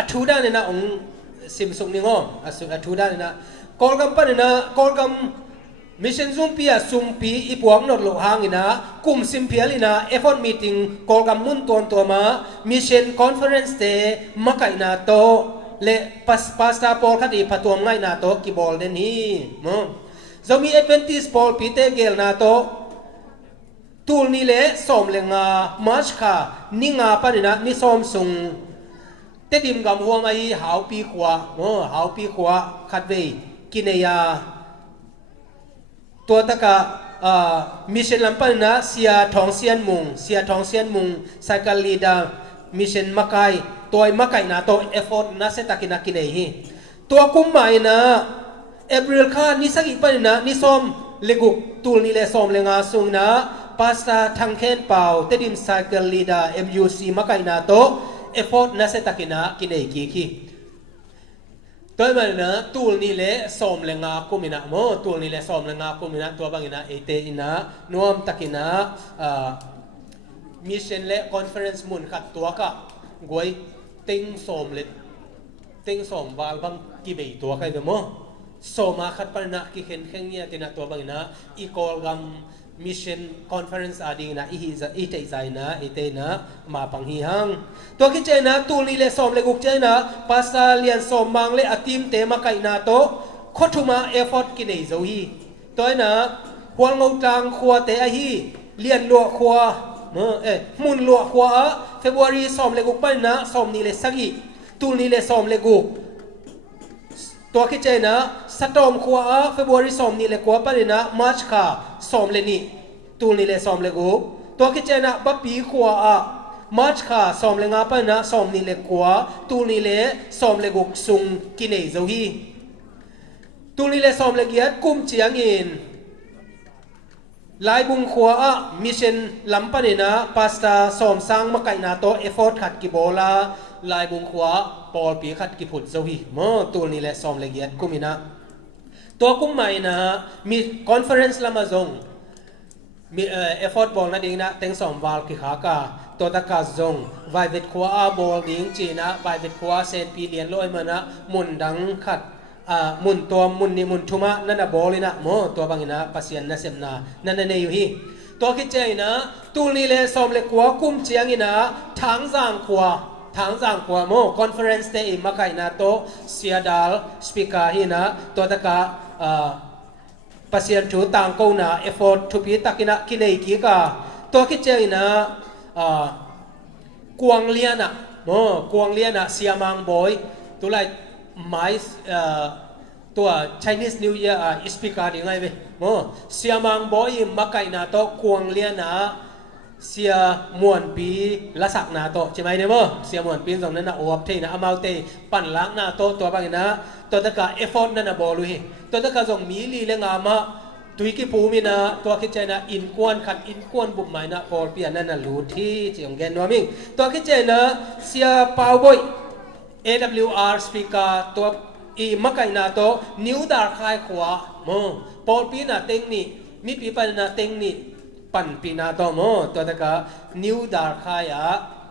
athuda ne na ong sim sung ni ngom athuda ne na kolgam pa ne na kolgam mission sumpi ipuang not lo hangina kum simpial ina effort meeting kolgam mun ton to ma mission conference te makai na to le pasta pol khati phatom ngai na to ki bol den hi mo zomi adventist pol pi te gel na to tul ni le som lenga march kha ninga panina ni som sung te dim gam huwa mai hau pi khwa khat ve kineya to taka mission lampanina sia thong sian mung cycle leader mission makai toy makai na to effort na se takina kinei hi to kum mai na april kha ni sagi panina ni som leguk tul ni le som lenga sung na pasta thangkhen pau tedim cycle leader MUC makai na to effort na se takina kinei ki toy man na tul ni le som lenga kumina mo tul ni le som lenga kumina to bangina ete ina nuam takina mission le conference mun khat to ka goi ting som wal bang ki bei to kai de mo soma khat parna ki khen khengnia tina to bangina I call gam mission conference ading na ite zaina ite na ma panghi hang to ki chena tul ni le som le guk chena pasta lian som mang le atim te ma kai na to khothuma effort ki nei zo hi toina huang ngau tang khwa te a hi lian lo khwa mun lo khwa February som le guk pa na som ni le sagi tul ni le som le gukตัวคิดใจนะสตอมขวาเฟบรุรีสอมนี่เลยขวาไปเลยนะมาร์ชค่ะสอมเลยนี่ตูนี่เลยสอมเลยกูตัวคิดใจนะบัปปีขวามาร์ชค่ะสอมเลยงาไปนะสอมนี่เลยขวาตูนี่เลยสอมเลยกูซุงกินเอเจ้าฮีตูนี่เลยสอมเลยเกียรกุมเจียงอินลายบุงขวามิชชันลำปะเนี่ยนะพาสต้าสอมสร้างมาไก่นาโตเอฟฟอร์ตขัดกิโบลาลายบุงขวาปอลปีขัดกิพุดเจ้าฮีมอตัวนี้แหละสอมเลยเกียรกุมินะตัวกุมใหม่นะมีคอนเฟอเรนซ์ละมาซงมีเอฟฟอร์ตบอลนั่นเองนะเต็งสอมวาลกิขากาตัวตะกาซงไวเวทขวาบอลดิ้งจีนะไวเวทขวาเซนปีเลียนลอยมานะมุนดังขัดมุนตัวมุนนี่มุนทุมะนั่นน่ะบอลเลยนะโมตัวบางนะปัสยันนะเซมนะนั่นเนี่ยอยู่ฮีตัวคิดใจนะตูนี่เลยสอมเล็กขวาคุ้มเชียงอีนะทางจางขวา ทางจางกว่าโมคอนเฟอเรนซ์เตอิมาไก่นาโตเสียดาลสปีกาฮีนะตัวตะกะปัสยันทูต่างกูนะเอฟอร์ตทุพีตักินะกินเอกีกาตัวคิดเจนะกวางเลียนะโมกวางเลียนะเสียมังบอยตัวไรไม้ตัว Chinese New Year สปีกาดีไงเว้ยโมเสียมังบอยมาไก่นาโตกวางเลียนะเสียมวนปีละสักนาโตใช่ไหมเนี่ยโมเสียมวนปีตรงนั้นนะโออัพเทนะอามาเตปั่นล้างนาโตตัวบางนะตัวตะกะเอฟอร์ตนั่นนะบอลุยตัวตะกะส่งมีลีเลงามะตุยกิปูมินะตัวคิดใจนะอินกวนขัดอินกวนบุบหมายนะพอเปลี่ยนนั่นนะรู้ที่จียงเกนนัวมิงตัวคิดใจนะเสียเปาบอย AWR speaker ตัวอีมักไก่นาโตนิ้วดาร์คายขวาโมพอปีนะเต็งนี่มีปีปันนะเต็งนี่ปั่นปีนาโตโมตัวตะกะนิ้วดาร์คายะ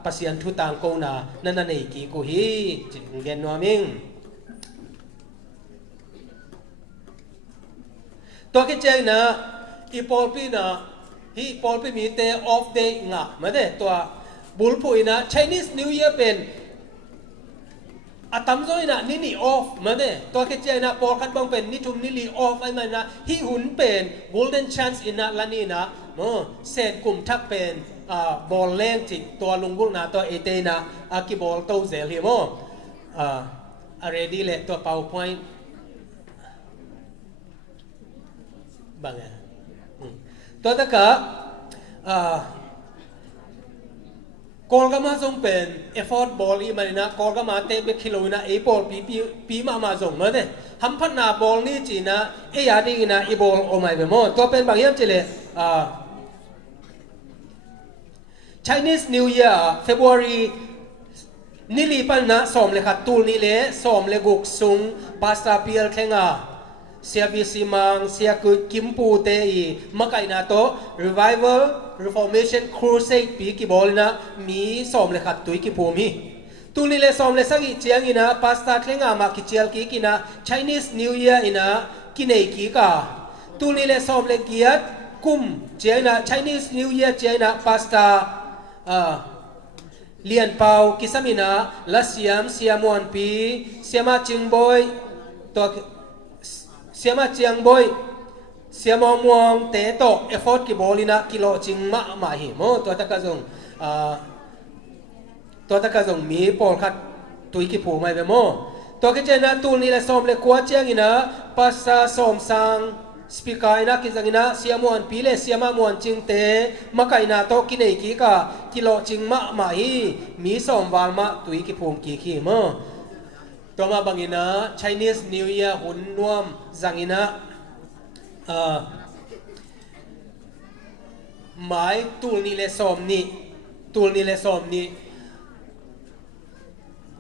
ปัสยันทุตังโกนานั่นนั่นเองกีกูฮีจียงเกนนัวมิงตัวคิดเจนะอีพอลปีนะฮีพอลปีมีเตออฟเดย์งะมาเดตัวบุลพูอินะ Chinese New Year เป็นอาตัมโซอินะนี่นี่ออฟมาเดตัวคิดเจนะพอลคัดบังเป็นนี่ทุมนี่ลีออฟไอ้มันนะฮีหุ่นเป็น golden chance อินะละนี่นะโมเศษกลุ่มทักเป็นบอลเล่งจิตัวลุงบุลนะตัวเอเตนะอากิบอลโตเซลฮิโมอะไรดีเลยตัว PowerPointบางอย่างตัวตะกะกอลก็มาส่งเป็นเอฟอร์ตบอลอีมันนะกอลก็มาเตะไปกิโลนะเอบอลปีมาส่งมาเนี่ยทำพัฒนาบอลนี่จีนะเอยาดีนะอีบอลโอไม่เป็นโมตัวเป็นบางอย่างจีเลยChinese New Year February นี่ลีปันนะสอมเลยค่ะตูนี่เลยสอมเลยกุกซุงปาสตาเปียลแข่งเสียบิสิมังเสียกุกิมปูเตอีมาไก่นาโต Revival Reformation Crusade ปีกี่บอลนะมีสอมเลยขัดตุยกี่ปูมีตุนี่เลยสอมเลยสักอีเจียงอีนะพาสต้าเคร่งมากิเจียลกี่กินะ Chinese New Year อีนะกินเอกี่กาตุนี่เลยสอมเลยเกียรติกุมเจียงนะ Chinese New Year เจียงนะพาสต้าเลียนเปากิสมินะละเสียมเสียมวนปีเสียมาจิงบอยตัวเสียมาเจียงบอยเสียมองมองเตะโตเอฟอร์ตกิบอลินะกิโลจิงมาหิโมตัวตะกะจงมีปอลคัดตุยกิผูไม่เปโมตัวกิเจนะตูนี่ละสอมเลยกัวเจียงอินะปัสสะสอมสังสปีกายนะกิจังอินะเสียมวนปีเลเสียมามวนจิงเตมาไก่นาโตกินเอกีกะกิโลจิงมาหิมีสอมวาลมาตุยกิผูกีขี้โมตัวมาบางอินะ Chinese New Year หุ่นนวมจังอินะหมายตูนี่เลสอมนี่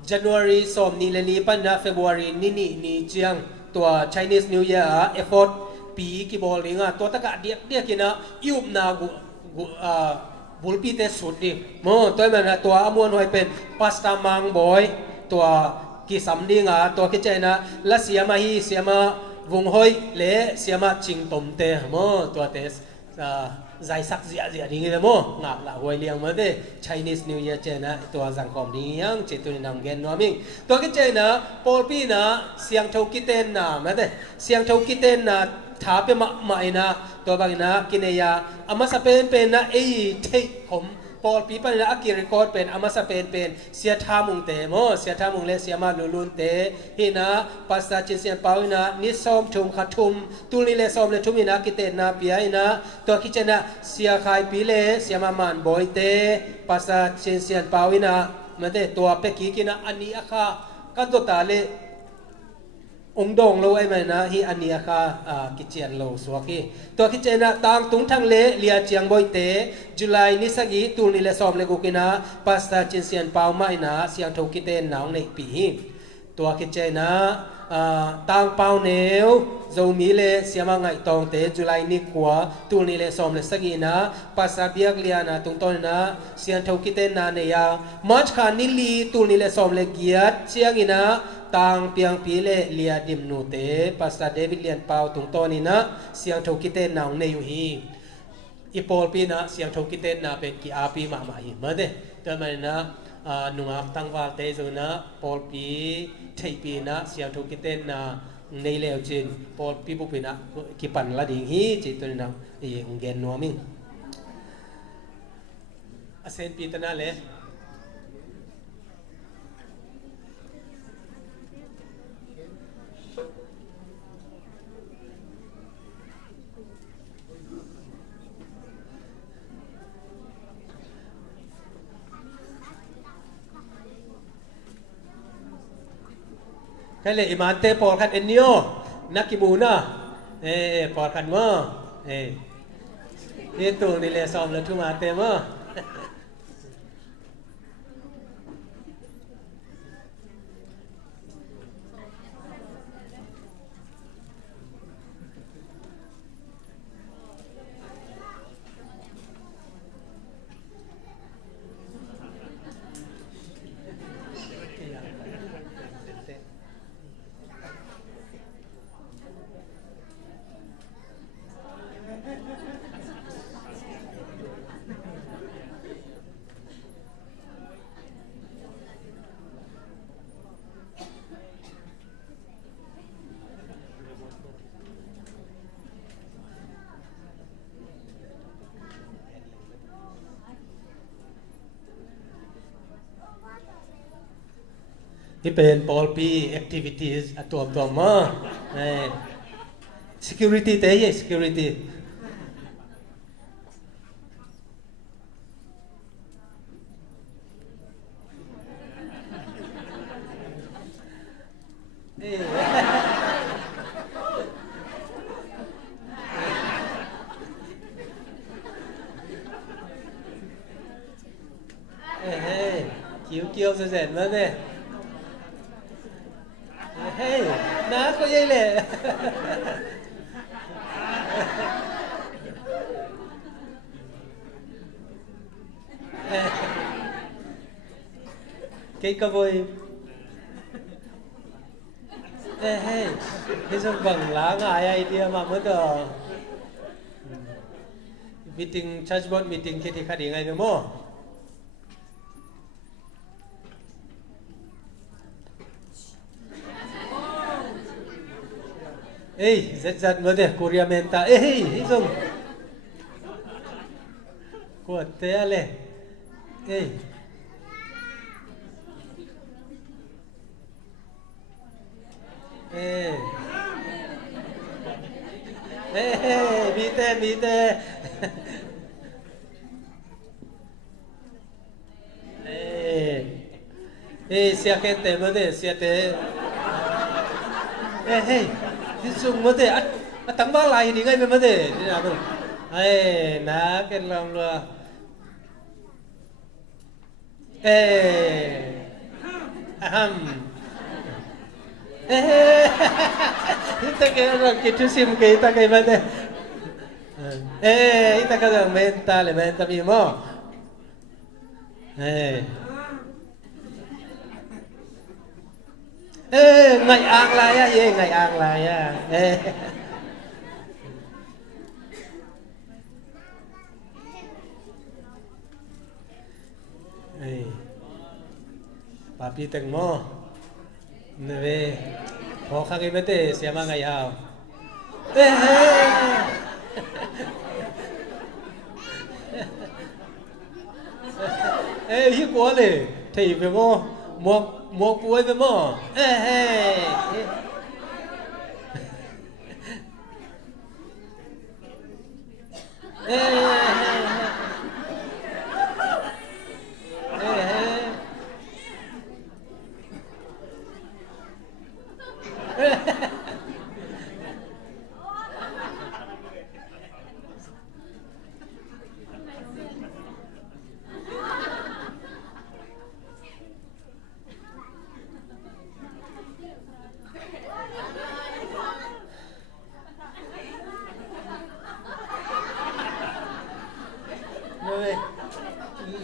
January สอมนี่เลนี้ปันนะ February นี่เจียงตัว Chinese New Year effort ปีกี่บอลลิงอ่ะตัวตะกะเดียกินะยุบนาบุลปีเตสุดดิโมตัวมันนะตัวอมวนหอยเป็นพาสต้ามังบอยตัวกิสำดีงาตัวคิดใจนะและเสียมาฮีเสียมาวงหอยเละเสียมาจิงตมเตะโมตัวเตสใจสักเสียดีงี้เลยโมงักละหวยเลี้ยงมาเตะ Chinese New Year เจนะตัวสังคมดียังเจตุนนำเงินนัวมิงตัวคิดใจนะปอลปีนะเสียงโชกิเตนนะมาเตะเสียงโชกิเตนนะถาเปมาอินะตัวบางนะกินเอียอามาสเปนเป็นนะเอเทผมพอปีปันนะอักกิริคอร์ดเป็นอามาสเปนเป็นเสียท่ามุงเตโมเสียท่ามุงเลเสียมาลุนเตฮินะปัสตาจิเซียนเปาอินะนิสอมทุมขัดทุมตุลีเลสอมเลทุมินะกิเตนะปีอินะตัวคิดนะเสียขายปีเลเสียมามันบอยเตปัสตาจิเซียนเปาอินะมันเตตัวเป็กกี้กินะอันนี้อะค่ะกันตัวตาเลองดงโลไอ้มันนะฮีอันนี้ค่ะกิจเจียนโลสวกีตัวกิจเจนะตางตุงทั้งเลเลียเจียงบอยเตจุลัยนิสกีตูนี่เลสอมเลกุกินะปัสตาจินเซียนเปาไม่นะเสียงทุกิเตนหนาวในปีตัวกิจเจนะตางเปาเนวโจมีเลเสียมาไงตองเตจุลัยนิกัวตูนี่เลสอมเลสกีนะปัสตาเบียกเลียนะตุงต้นนะเสียงทุกิเตนนาเนียมัชคานิลีตูนี่เลสอมเลเกียดเชียงินะตางเปียงปีเลเลียดิมนูเตปัสตาเดวิดเลียนเปาตุงต้นนี่นะเสียงทุกิเตนหนาวในอยู่ฮีอีโปลปีนะเสียงทุกิเตนนะเป็นกีอาปีมาหิมาเดแต่มันนะ nung tăng vào tế rồi na Paul pi thầy pi na siêu thu cái tên na nei leo chin Paul pi bu pi na ki pan la ding hi chi tu na gen no ming asen pi ta na le cái lệ iman te Paul khan enio nakimuna Paul khan mo tu ni le som la thu ma te moที่เป็น Paul P activities ตัวมา security เตย security คิ้วเสร็จแล้วเนี่ยเฮ้ยน้าก็ยัยเลยcái cơ voi hey cái số bằng lá ngài idea mà mới được meeting charge board meeting cái thì khai đi ngay được không rất mới được Korea menta cái số của té lên 밑에 siakente mode siate disung mode atang ba lai ni ngai mode ni na bang na ken lam lo kita kaya kita sim kita kaya mana kita kaya mental mo ngày ang lại á ngày ang lại á papi teng mo neve khó khăn cái vấn đề xem mà ngày hào hiếp quá lệ thầy về mò mua cuối về mò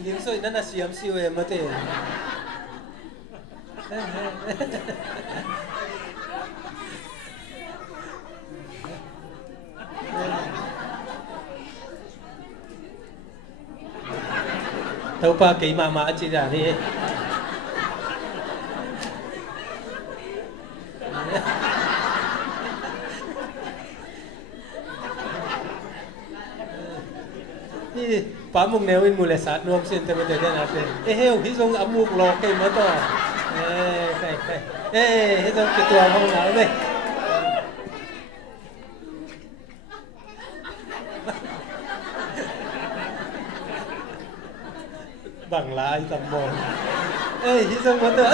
lính sôi nó là xiêm siêu em mà thế tao pa kay mama at sila ni hi pa mung neu in mule sat nuam sin te te na te e heu hi jong amuk lok ke mo to kai hi jong ki tua hong na le bằng lại tầm một ê hi jong mo to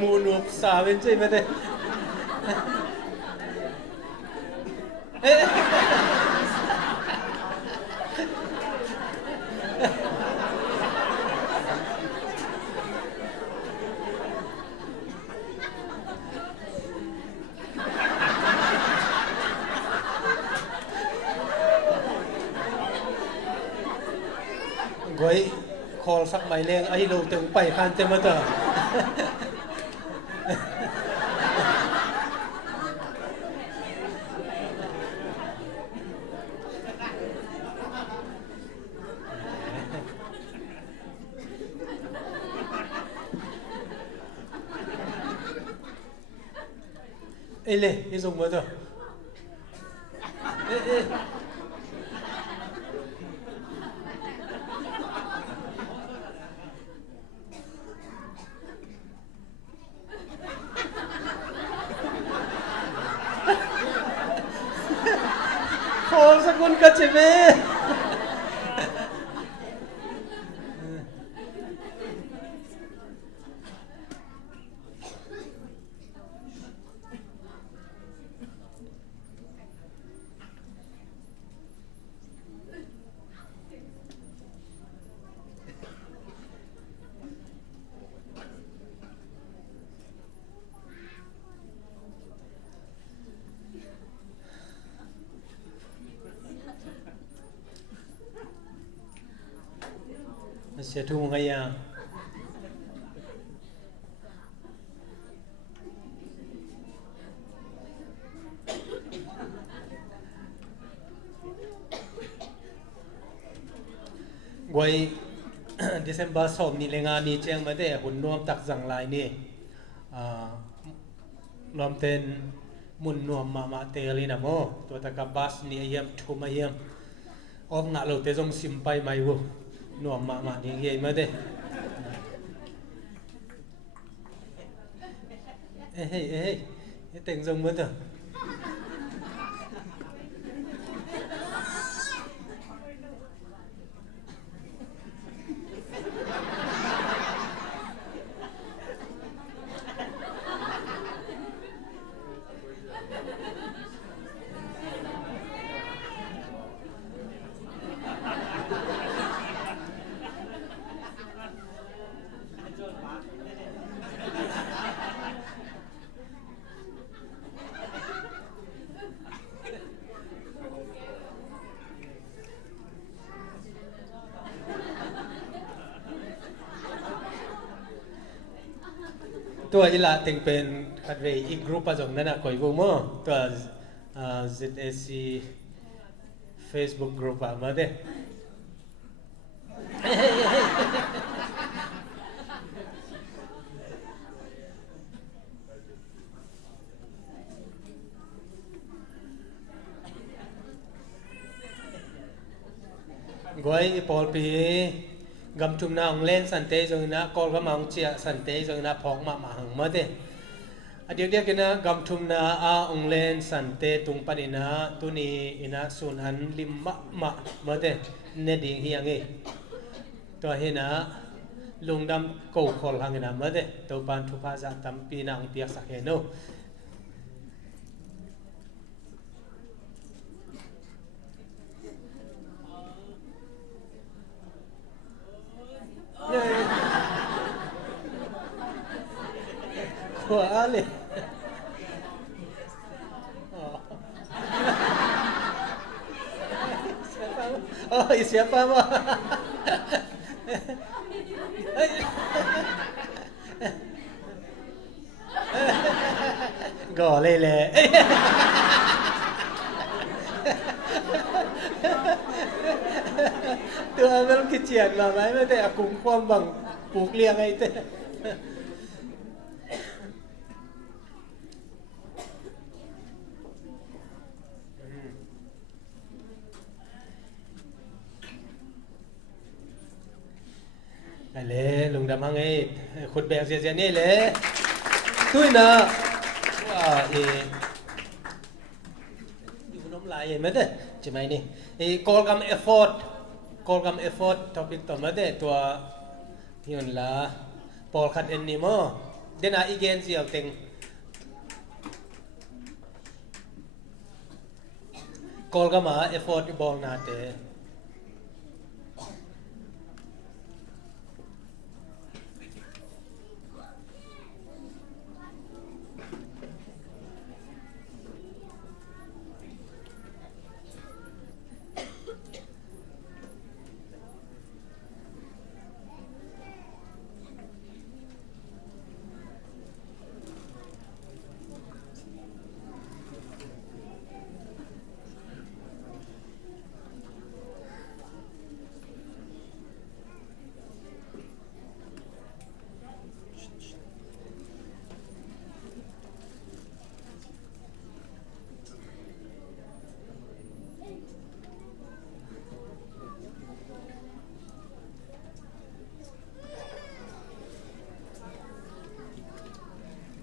mù nuột xà bên trên bên đây gọi call sắc máy lên ấy lâu từng bảy khăn trên mà tờ ê lê cái dùng mà tờ ê call sa kun ka chebe sẽ thu ngay à quay December sớm ni lenga ni cheng mà thế hun nuam tak rằng lại ni nuam tên mun nuam mà te li na mo to ta ka bas ni ayam thu ma yam om ngạ lo te jong sim pai mai wo nuam mà ni nge mà thế ê tên jong mà thếตัวอีหละติงเป็นคัดเวอีกกรุ๊ปประจงนั่นนะคอยวูมั้งตัว ZSC Facebook group อะมาเด้กวยปอลปีกำจุมนาองเล่นสันเตจงนะกอลก็มาองเจียสันเตจงนะพองมาหังมาเดอเดียกเดียกันนะกำจุมนาองเล่นสันเตตุงปนินะตุนีอินะสุนหันลิมมาเดเนดิงเฮียงเอตัวเฮนะลุงดำโกคอลหังนะมาเดตัวปานทุพาจะตัมปีนางเปียกสักเฮโนขวาเลยเสียป้ามาก่อเลย ตัวมันคิดเจียนมาไหมไม่แต่อากุงความบังปลูกเลี้ยงไอ้เต้ไอ้เล่ลุงดำฮังไอ้ขุดแบกเสียนี่เล่ตุ้ยนะว่าอยู่น้ำลายไม่ได้ใช่ไหมนี่กอลกัมเอฟฟอร์ตท็อปิกต่อมาได้ตัวนี่มันละปอลคัดเอ็นนิมอเดน่าอีเกนสิเอาเต็งกอลกัมเอฟฟอร์ตบอลนาเต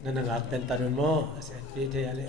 นั่นนะครับเป็นตาดุนโมเสร็จพีเทียเลย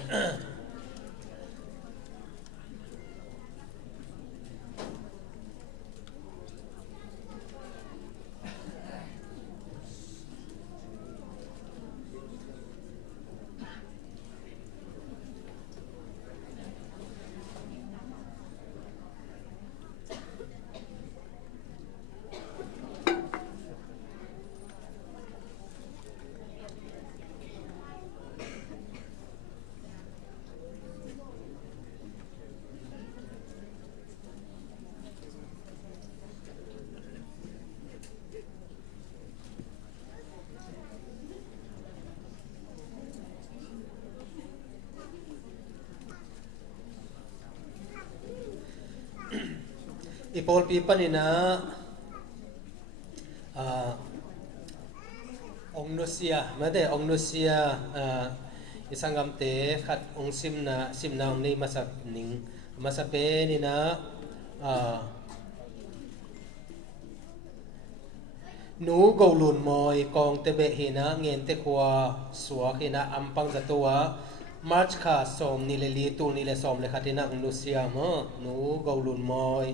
อีโพลปีปันนี่นะองนุเซียมาได้องนุเซียอิสังกัมเตขัดองซิมนาองนี้มาสักหนิงมาสักเปนี่นะหนูกลุนมอยกองเตเบหินะเงินเตขวาสวกินะอัมปังจัตัวมาร์ชคาสอมนิเลลีตูนิเลสอมเลขัดนะองนุเซียมหนูกลุนมอย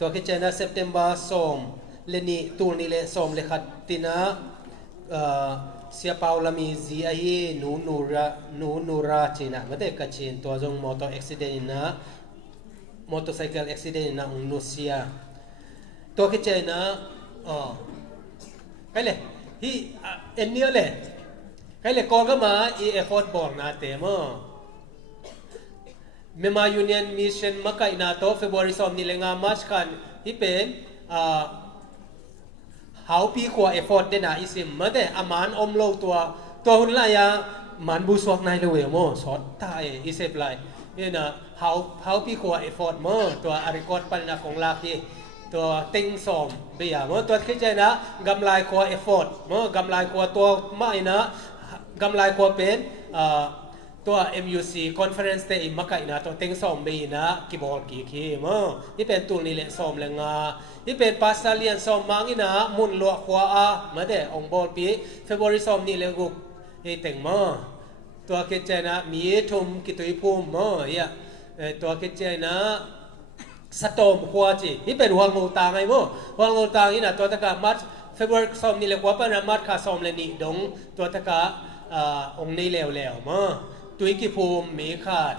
ตัวคิดเจนะเซปเทมเบอร์สอมเลนีตูนิเลสอมเลขัดตินะเสียเปาลามีซีไอนูราจีนะไม่ได้กัดชินตัวจงมอเตอร์อุบิเหตุนะมอเตอร์ไซค์อุบิเหตุนะองนุเซียตัวคิดเจนะใครเลยฮีเอ็นเนียเลยใครเลยกองก็มาอีเอฟอร์ดบอกนะเต็มเมมายูเนียนมิชชั่นมาไกนาโตเฟบรุยสอมนี่เลงามาชกันที่เป็นhow ปีขวาเอฟอร์ดเดน่าอิสิมมาแต่อามันอมโลตัวหุ่นลายมันบุษวกนายเลยโม่สอดตายอิเซฟไลเนี่ยนะ how ปีขวาเอฟอร์ดโม่ตัวอาริกอดปันนาของลาคีตัวติงสอมเบียโม่ตัวคิดใจนะกำไรขวาเอฟอร์ดโม่กำไรขวาตัวไม่นะกำไรขวาเป็นตัว MUC conference เตอิมมาไกนะตัวเต็งสอมบีนะกีบอลกีมั้งนี่เป็นตัวนี้แหละสอมแรงงานี่เป็นภาษาเลียนสอมมังนะมุนลัวขวามาเดองบอลปีเฟบรุยสอมนี่เลยกุกนี่เต็งมั้งตัวคิดใจนะมีทุ่มกิตุยภูมิมั้งตัวคิดใจนะสตอมขวาจีนี่เป็นหัวงูตางไงมั้งหัวงูตางนี่นะตัวตะกามัดเฟบรุยสอมนี่เลยขวาปนามัดขาสอมเลยนี่ดงตัวตะกาองนี่เลวมั้งตัวกิภูมิมีขาด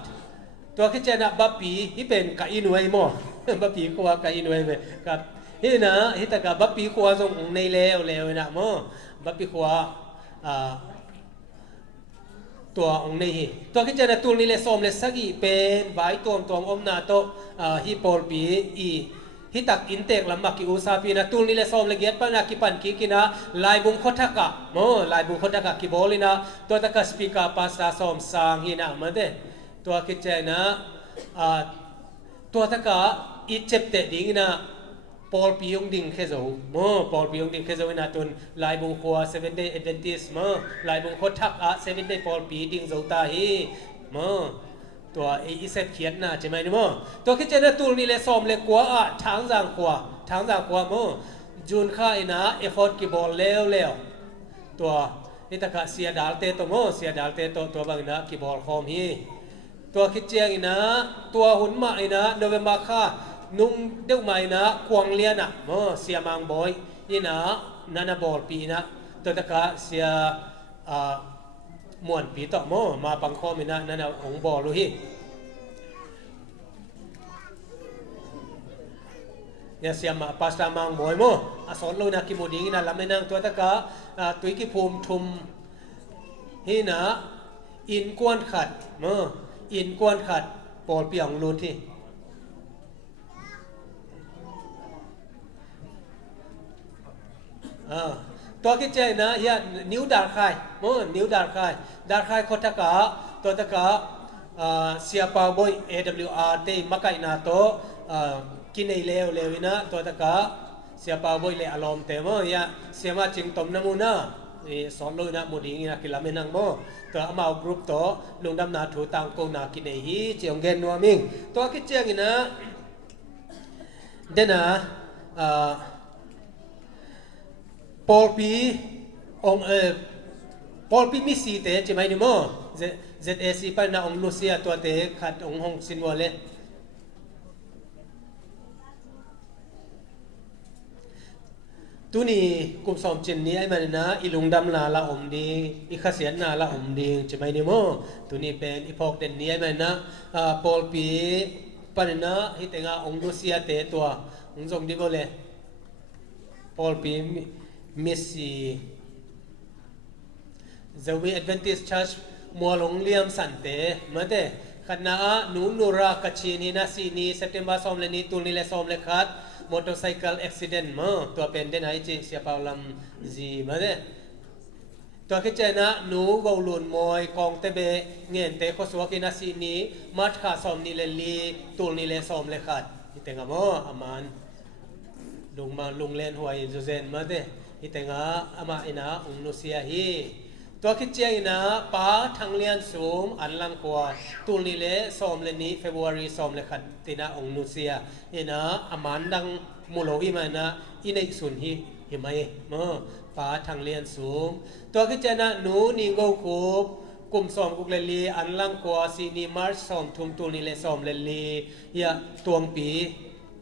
ตัวคิดเจนะบัปปีที่เป็นกะอินวยมั้งบัปปีกว่ากะอินวยไปกับนี่นะที่ตะกับบัปปีกว่าทรงในเลวนะมั้งบัปปีกว่าตัวองค์นี้ตัวคิดเจนะตัวนี้เลยสมเลยสักอีเป็นใบตัวอมนาโตฮิปอลปีอีฮิตักอินเตกลำบักกิอุซาปีนะตูนี่เลสอมเลเกียตปนักกิปันกินะลายบุงคดทักกะโมลายบุงคดทักกะกิบอลินะตัวตะกัสปีกาปัสตาสอมสางหินะมาเดตัวคิดใจนะตัวตะกะอิเจ็บเตดิ้งนะ Paul Piong Ding Kezo, Paul Piong Ding Kezo in Atun, Lai Bung Hua 7 Day Adventist, Lai Bung Hotak at 7 Day Paul P Ding Zota He, ตัวอีเซตเขียนนะใช่ไหมนี่มั้งตัวคิดเจนตัวนี้เลยซ้อมเลยกว่าทางจางกว่ามั้งจูนข้าอินะเอฟอร์ตกีบอลเร็วตัวนี่ตะกะเสียดาลเตตัวมั้งเสียดาลเตตัวบางนะกีบอลคอมฮีตัวคิดเจงอินะตัวหุ่นมาอินะโนเวมบาค่านุ่งเด็กใหม่นะกวางเลียนะมั้งเสียมังบอยอินะนันบอลปีนะตัวตะกะเสียมวนปีต่อมั้งมาปังคอมินะนั่นองบอลลุยya siapa pasta mang boy mo asal lo nak kimuding na lamenang tua taka tui ki phum thum hina in kwan khat mo in kwan khat pol piang lu thiตัวคิดใจนะยะนิ้วดาร์คายมั้งนิ้วดาร์คายคนตะกะตัวตะกะเสียปาบอย AWR เตมักไกนาโตกินไอเลวินะตัวตะกะเสียปาบอยเลอารมณ์เตมั้งยะเสียมาจิงตมน้ำมูนะสอนเลยนะมูดิ้งนะกิลาเมนังมั้งตัวอามากรุ๊ปโตลุงดำนาถูตังกูนากินไอฮีเจียงเกนนัวมิงตัวคิดใจนะเดนะPaul P ông Paul P mi si te chỉ mai ni mo ZAC pa na ông Lucia tua te khat ông hong sin wale tu ni kum som chin ni ai man na ilung dam na la om di I khasian na la om di chỉ mai ni mo tu ni pen I phok den ni ai man na Paul P pa na hi tenga ông Lucia te tua ông jong di bole Paul P Missy Zawi Adventist Church Mualong Liam Sante Mate Kana Nunura Kachini Nasini September Somleni Tunile Somlekat Motorcycle Accident Mo Tua Penden Aichi Siapaulam Z Mate Tua Kichena Nu Gaulun Moy Kong Tebe Ngente Koswaki Nasini Matka Somnile Li Tunile Somlekat Itengamo Aman Lung Len Huay Zuzen Mate Itenga ama ina Lucia hiตัวคิดเจียนะป้าทางเลียนสูงอันลังกว่าตุลนิเลสอมเลนี้เฟบรุรีสอมเลขัดตินะองนูเซียนะอามันดังมูโลอิมานะอินในสุนฮิหิมายมอป้าทางเลียนสูงตัวคิดเจนะหนูนิงโกคูบกลุ่มสอมกุกเลลีอันลังกว่าซีนีมาร์สอมทุมตุลนิเลสอมเลลียะตวงปี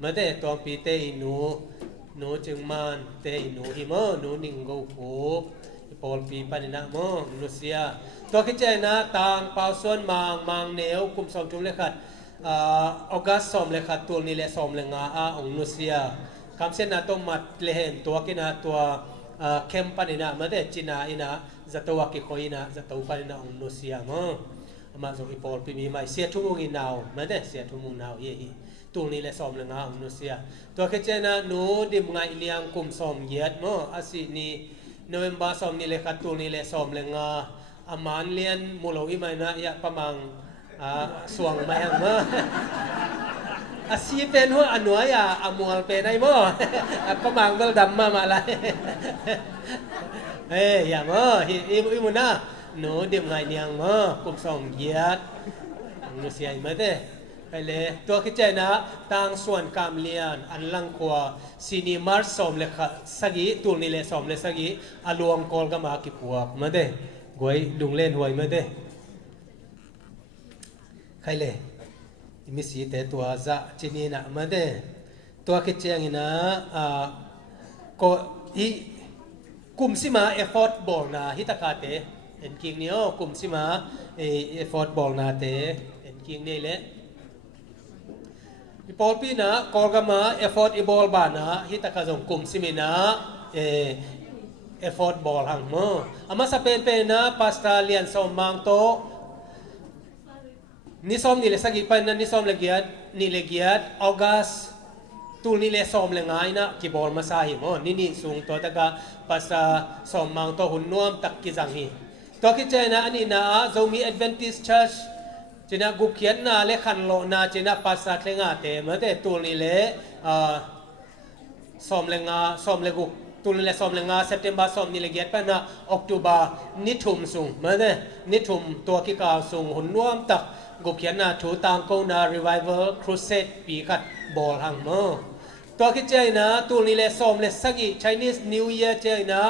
มาเตตวงปีเตอินูจึงมันเตอินูหิมอหนูนิงโกคูบPaul P panina mo Lucia to kiche na tang pauson mang neu kum som tum lekhat August som lekhat tul ni le som lenga a ong Lucia kamsen na to mat lehen to kina to kem panina mate china ina zatwa ki khoina zatau panina ong Lucia mo ama zo Paul P mi mai sia thumung inaw mate sia thumung naw ye hi tul ni le som lenga ong Lucia to kiche na nu dim ngai liang kum som yet mo asi ni November som ni le katul ni le som le nga aman lian mulo I mai na ya pamang suang mai hang ma asi pen ho anwa ya amual pe nai mo pamang bel dam ma la ya mo I mu na no dim ngai niang mo kum som giat nu sia I ma teไปเลยตัวคิดใจนะต่างส่วนกามเลียนอันลังกัวซีนีมาร์สอมเลยค่ะสักตัวนี้เลยสอมเลยสักอารวงกอลก็มากี่พวกมาเด้กวยดุงเล่นหวยมาเด้ใครเลยมิสีแต่ตัวจะจีนีนะมาเด้ตัวคิดใจอย่างนี้นะก็อีกลุ่มสิมาเอฟอร์ตบอลนะฮิตากาเตเอ็นคิงเนี่ยกลุ่มสิมาเอฟอร์ตบอลนะเตเอ็นคิงนี่แหละPaul P na korgama effort ibol ba na hita ka jong kum simina effort ball hang mo ama sa pen na pasta lian som mang to ni som ni le sagi pan na ni som legiat August tul ni le som le ngai na ki ball masahi mo ni sung to ta ka pasta som mang to hun nuam tak ki jang hi to ki che na ani na zomi Adventist Church China gukian na le khan lo na China pasat le nga te ma te tul ni le som lenga som legu tul le som lenga September som ni le get pa na October ni thum sung ma de ni thum to ki ka sung hun nuam tak gu khian na thu tang ko na revival crusade pi khat bol hang mo to ki chai na tul ni le som le sagi Chinese New Year chai na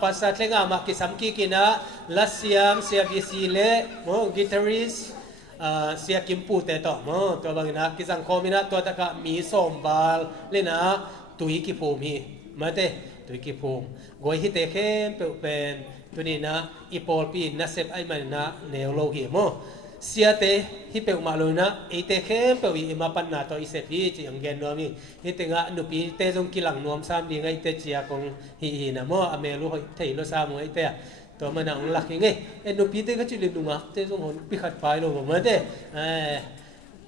pasat lenga ma ki sam ki na la siam sia bc le mo guitaristเสียกิมปูแต่ต่อมั้งตัวบางนะกิจังคอมินะตัวตะกะมีสมบาลเลยนะตุยกิภูมิมาเตตุยกิภูมิกวยฮิเตเข้มเป็นตัวนี้นะอีปอลปีนัสเซฟไอมันนะเนวโลหิมั้งเสียเตฮิเปมาเลยนะอีเตเข้มเป็นอีมาปันนาตัวอีเซฟีจีอังเกนนัวมีฮิเตงะนุปีเตจงกิลังนวมซ้ำดีไงเตจียกงฮีนะมั้งอเมรุเทยโลซามังไอเตตัวมันนั่งหลักยังไงนุปีเตก็จิลินุงะเตจงหนปิขัดไปลงมาเต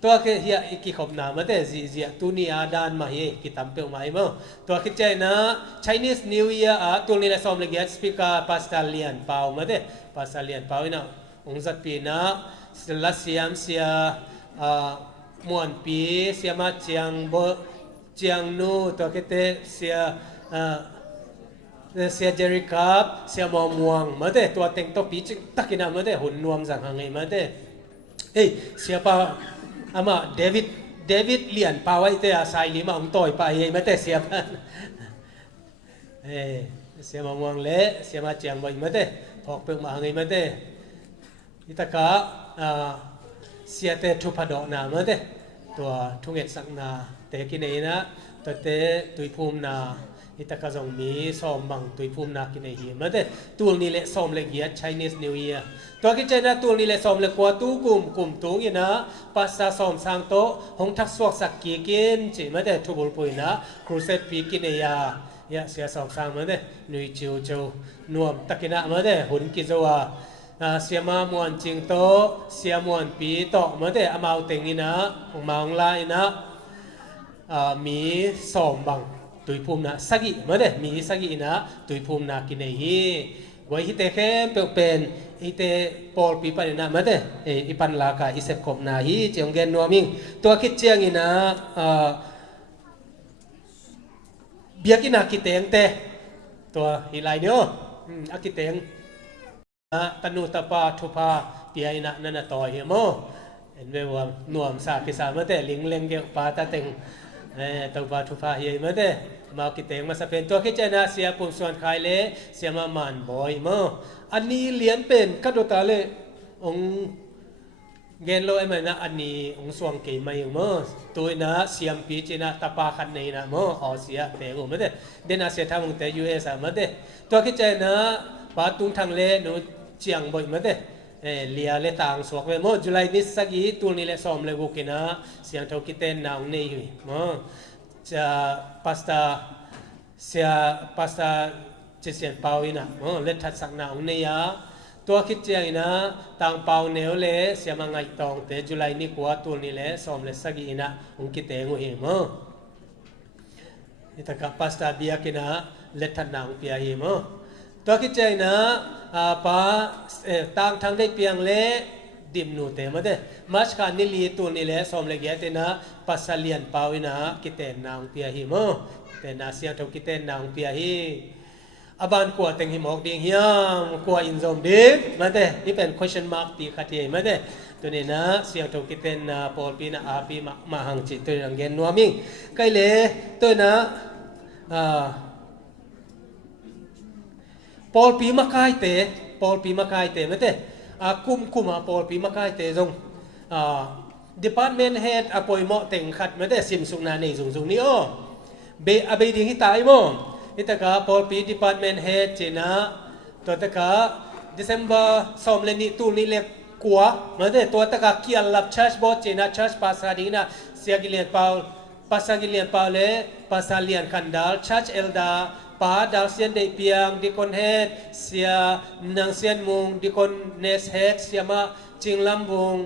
ตัวคือเฮียอีกขบนามาเตจีตัวนี้อาดานมาเฮกิตัมเปิลมาเอมตัวคิดใจนะ Chinese New Year ตัวนี้แหละสอมเลยสปีกาพาสตาเลียนเปามาเตพาสตาเลียนเปาอีน่ะองค์จัดปีนะลัสยามเสียมวนปีเสียมาเจียงโบเจียงนูตัวคิดเตเสียเจริกับเสียมอม่วงมาเตตัวเต็งตัวปีจิตักกินามาเตหุ่นนวมสังหางไงมาเตเสียป่าอามาเดวิดเลียนป่าไว้เตะสายลิมาต่อยไปมาเตเสียพันเสียมอม่วงเละเสียมาเจียงไว้มาเตพอกเปิงมาไงมาเตอิตากะเสียเตทุพดอกนามาเตตัวทุ่งเอ็ดสักนาเตกินเองนะตัวเตตุยภูมินาอิตากะจงมีซ้อมบังตุยภูมินากินเองมาเตตัวนี้เละซ้อมเละเกียร Chinese New Year ตัวกิจนะตัวนี้เละซ้อมเละกว่าตู้กลุ่มตุงอีนะภาษาซ้อมสร้างโตหงทักสวกสักกีกินจีมาเตทุบุลปุยนะครูเซตปีกินเอยายะเสียซ้อมสร้างมาเตนุยจิวโจนวมตะกินะมาเตหุ่นกิจว่าเสียมามวนจิงโตเสียมวนปีโตมาเตอมาวเต็งอีนะของมาของลายนะมีซ้อมบังตุยภูมินะสักิมาเด้มีสักินะตุยภูมินะกินเอฮีไว้ฮิเตเข้มเป็นฮิเตปอลปีปันนะมาเด้อีปันลากาอิเซฟคมนาฮีเจียงเกนนัวมิงตัวคิดเจียงอีนะเบียกินากิเตงเตตัวฮิไลเนียวอากิเตงตนุตปาทุพาเปียนะนันต่อเฮโมเห็นไหมว่านวมสากิสามาเด้ลิงเลงเกปาตาเต็งตัวปาทุพาเฮมาเด้มากิเตงมาสเปนตัวคิดเจนะเสียปุ่มส่วนขายเละเสียมามันบ่อยมั้งอันนี้เลียนเป็นกัดตาเละองเกนโลไอมันนะอันนี้องสวงเกยมาอยู่มั้งตัวนะเสียมปีเจนะตาปาขันในนะมั้งอ๋อเสียเปกูมาเด้เดน่าเสียทางมึงแต่ยูเอสมาเด้ตัวคิดเจนะปาตุงทางเละหนูเจียงบ่อยมาเด้เลียเลต่างสวกเวมั้งจุลัยนิสกีตัวนี้เละซ้อมเลยกูกินะเสียงเท่ากิเตนนางนี่อยู่มั้งจะพาสต้าเจสินเปาอินะเล็ดทัดสักหนาวเนี่ยตัวคิดเจียงนะต่างเปาเนวเละเสียมังไงตองแต่จุลัยนี่กว่าตัวนี้เละซ้อมเล็ดสักอีนะองคิดเตงหัวเหมั้งอิตากับพาสต้าเบียกินะเล็ดทัดนางเปียเหมั้งตัวคิดเจียงนะป้าต่างทางได้เปียงเละดิมนูเตมาเด้มัชการนิลีตัวนี้แหละสมเลเกตนะปัสสาเลียนเปาอินะกิเตนนางเปียหิมแต่นาเสียงทกิเตนนางเปียหิอาบานกว่าเต็งหิมอกดิ่งเฮียมกว่าอินโซมดิมาเด้นี่เป็น question mark ปีขัดเยมาเด้ตัวนี้นะเสียงทกิเตนนะปอลปีนะอาปีมาหังจิตตัวยังเกนนัวมิงใกล้เลยตัวนะปอลปีมาคายเตมาเด้คุมปอลปีมาคายเตจงdepartment head อปอยหมอเต็งขัดมาแต่ซิมสุงนาในสุงนี้อ๋อเบอเบดิ้งที่ตายมั้งนี่ตะกาปอลปี department head เจนะตัวตะกา December สมเลนิตูนี่เล็กกว่ามาแต่ตัวตะกาเกียร์ลับ church board เจนะ church ภาษาดีนะเสียกิเลนเปาภาษากิเลนเปาเล่ภาษาเลียนคันดาล church elderป้าดาวเซียนได้เปียงดิคอนเฮดเสียนางเซียนมุงดิคอนเนสเฮดเสียมาจิงลำวง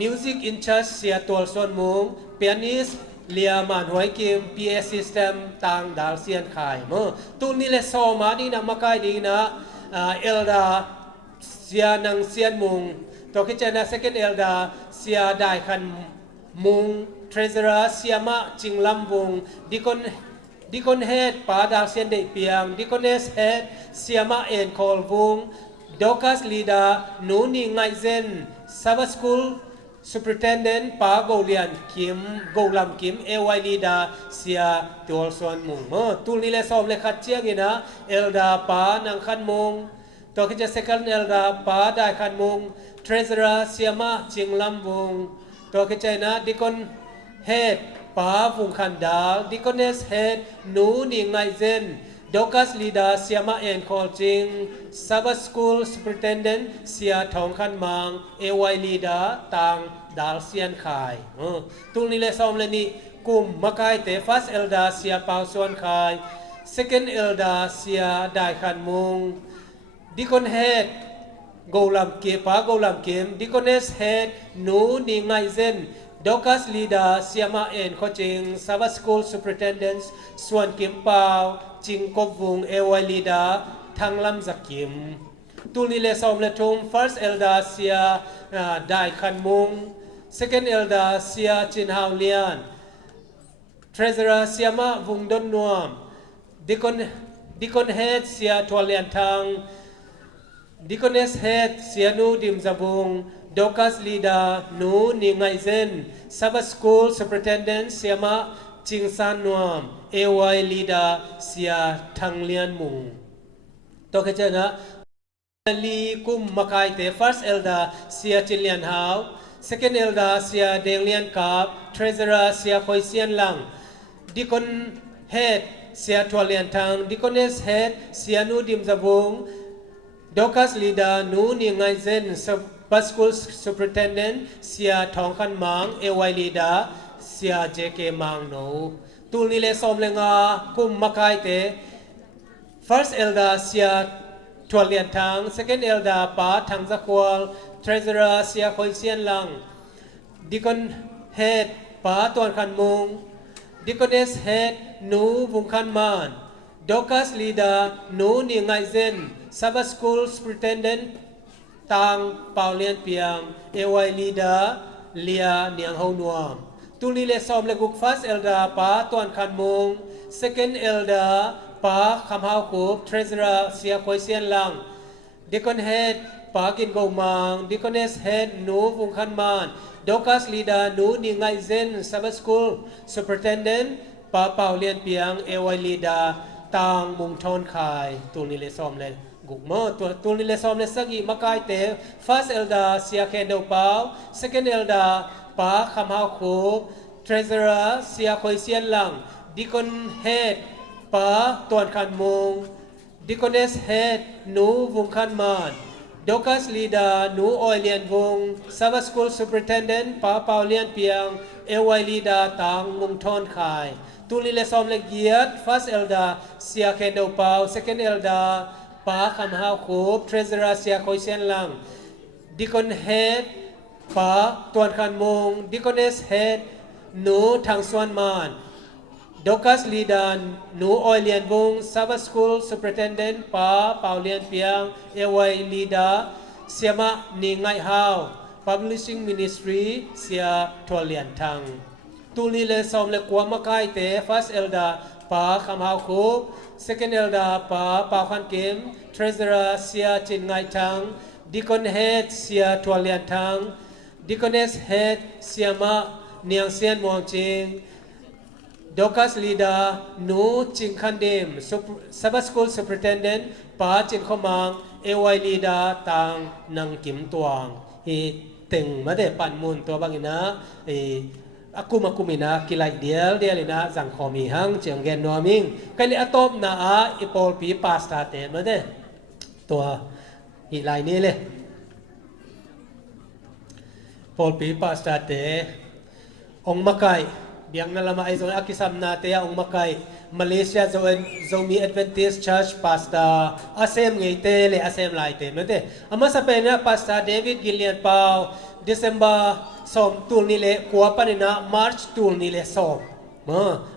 music in church เสียตัวส่วนมุง pianist เลียมันหวยเกม PA system ต่างดาวเซียนขายมั้งตัวนี้แหละสอมาดีนะมาใกล้ดีนะเอลดาเสียนางเซียนมุงตัวคิดเจนะ second เอลดาเสียได้คันมุง treasurer เสียมาจิงลำวงดิคอน Deacon Head Pa Dal Sian Dei Piang, Deaconess Head Siama En Kol Vung, Dorcas Lida Nuni Ngai Zen, Sabbath School Superintendent Pa Golian Kim Golam Kim AY Lida Sia Tuol Suan Mung Mo Tul ni le som le khat chiang ina Elda Pa Nang Khan Mung To Kitcha Second Elda Pa Dai Khan Mung Treasurer Siama Ching Lam Vung To Kitcha na Deacon Head Pa Vung Khan Dal Deaconess Head Nu Ni Ngai Zen Dorcas Lida Siama En Kol Ching Sabbath School Superintendent Sia Thong Khan Mang AY Lida Tang Dal Sian Khai Tul ni le som le ni Kum Makai Te First Elda Sia Pao Suan Khai Second Elda Sia Dai Khan Mung Deacon Head Golam Kim Pa Golam Kim Deaconess Head Nu Ni Ngai Zen Dorcas Lida Siama En Coaching Sabbath School Superintendents Suan Kim Pao Ching Kop Vung AY Lida Thang Lam Zakim Tul ni le som le tum First Elda Sia Dai Khan Mung Second Elda Sia Chin Hao Lian Treasurer Siama Vung Don Nuam Deacon Head Sia Tual Lian Thang Deaconess Head Sia Nu Dim Zabung Dorcas Lida Nu Ni Ngai Zen Sabbath School Superintendent Siama Ching San Nuam AY Lida Sia Thang Lian Mung To ke chana Li Kum Makai Te First Elda Sia Chin Lian Hao Second Elda Sia Deng Lian Kap Treasurer Sia Khoi Sian Lang Deacon Head Sia Tual Lian Thang Deaconess Head Sia Nu Dim Zabung Dorcas Lida Nu Ni Ngai Zen Sabbath School Superintendent Sia Thong Khan Mang AY Lida Sia JK Mang No Tul ni le som le nga Kum Makai Te First Elda Sia Tual Lian Thang Second Elda Pa Thang Zakwal Treasurer Sia Khoi Sian Lang Deacon Head Pa Tuan Khan Mung Deaconess Head Nu Vung Khan Man Dorcas Lida Nu Ni Ngai Zen Sabbath School Superintendent Tang Pao Lian Piang AY Lida Lia Niang Ho Nuam Tul ni le som le guk First Elda Pa Tuan Khan Mung Second Elda Pa Kham Hao Kup Treasurer Sia Khoi Sian Lang Deacon Head Pa Kin Go Mang Deaconess Head Nu Vung Khan Man Dorcas Lida Nu Ni Ngai Zen Sabbath School Superintendent Pa Pao Lian Piang AY Lida Tang Mung Thon Khai Tul ni le som le guk mo tul ni le som le sagi Makai Te First Elda Sia Kendo Pao Second Elda Pa Kham Hao Kup Treasurer Sia Khoi Sian Lang Deacon Head Pa Tuan Khan Mung Deaconess Head Nu Vung Khan Man Dorcas Lida Nu Oi Lian Vung Sabbath School Superintendent Pa Pao Lian Piang AY Lida Tang Mung Thon Khai Tul ni le som le giat First Elda Sia Kendo Pao Second Elda Pa Kham Hao Kup Treasurer Sia Khoi Sian Lang Deacon Head Pa Tuan Khan Mung Deaconess Head Nu Thang Suan Man Dorcas Lida Nu Oi Lian Vung Sabbath School Superintendent Pa Pao Lian Piang AY Lida Siama Ni Ngai Hao Publishing Ministry Sia Tual Lian Thang Tul ni le som le kwa Makai Te First Elda Pa Kham Hao Kup Second Elda Pa Pao Khan Kim Treasurer Sia Chin Ngai Thang Deacon Head Sia Tual Lian Thang Deaconess Head Siama Niang Sian Muang Ching Dorcas Lida Nu Ching Khan Dim Sabbath School Superintendent Pa Chin Khomang AY Lida Tang Nang Kim Tuang Hi Teng Ma De Pan Mun To Bangina Akumina Kilai Dial Ina Zang Khomi Hang Chiang Gen Noming Kali Atop Na A Ipol Pi Pasta Te Ma De Tua Hi Lai Ni Le Pol Pi Pasta Te Ong Makai Biang na lama ay zon akisam na te ang Makai Malaysia Zomi Adventist Church Pastor Asem ngay te le asem lai te mete ama sa pena Pastor David Gillian Pau December som tul nile kuwa pa nina March tul nile som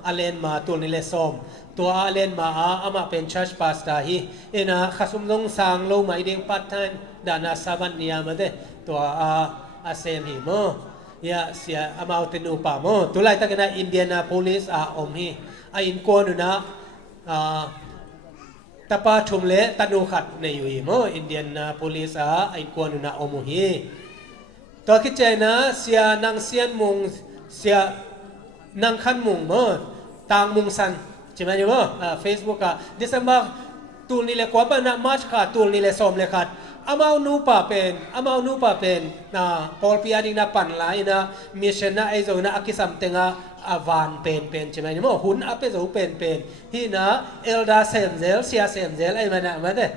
alen ma tul nile som to alen ma ama pen church pastor hi ina khasumlong sang lo mai ding patan dana saban niya mate to asem hi mo ya sia amau tenu pa mo tulai ta kana Indianapolis om hi a in ko nu na tapa thum le tanu khat ne yu mo Indianapolis in ko nu na om hi to ki chai na sia nang sian mung sia nang khan mung mo tang mung san chima ni mo Facebook December tul ni le kwa pa na March kha tul ni le som le khat amau nu pa pen na Paul Pia ding na pan lai na mission na ai zo na akisam tenga avan pen chimai ni mo hun ape zo pen hi na elda semzel sia semzel ai mana ma de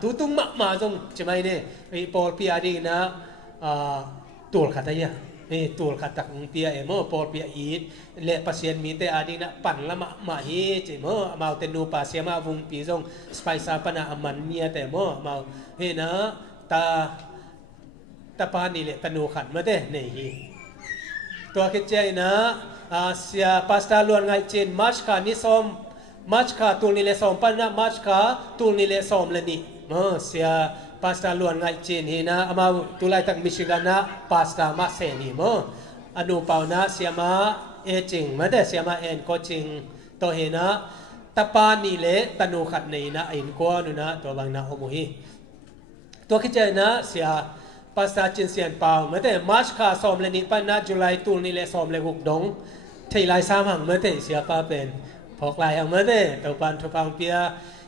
tu tung ma zong chimai ni i Paul Pia ding na tul khatayaนี่ตัวขัดตักเปียเอโมปอลเปียอีดเละปัสเซียนมีแต่อาดินะปั่นละมาฮีจิโมมาเตนูปาเซียมาวุงปีซงสไปซาปนาอมันเนียแต่โมมาเฮนะตาปานี่แหละตนูขัดมาเด้นี่ตัวคิดใจนะเสียปาสตาล้วนไงเจนมัชคานี่ซ้อมมัชคาตูนี่แหละซ้อมปันนะมัชคาตูนี่แหละซ้อมเลยนี่เสียpasta luan ngai chin hi na ama tulai tak Michigan na pasta ma se ni mo anu pau na siama e ching ma de siama en ko ching to he na tapa ni le tanu khat nei na in ko nu na to bang na omu hi to ki chai na sia pasta chin sian pau ma de March kha som le ni pa na July tul ni le som le guk dong thei lai sam hang ma de sia pa pen phok lai hang ma de to pan thu pang pia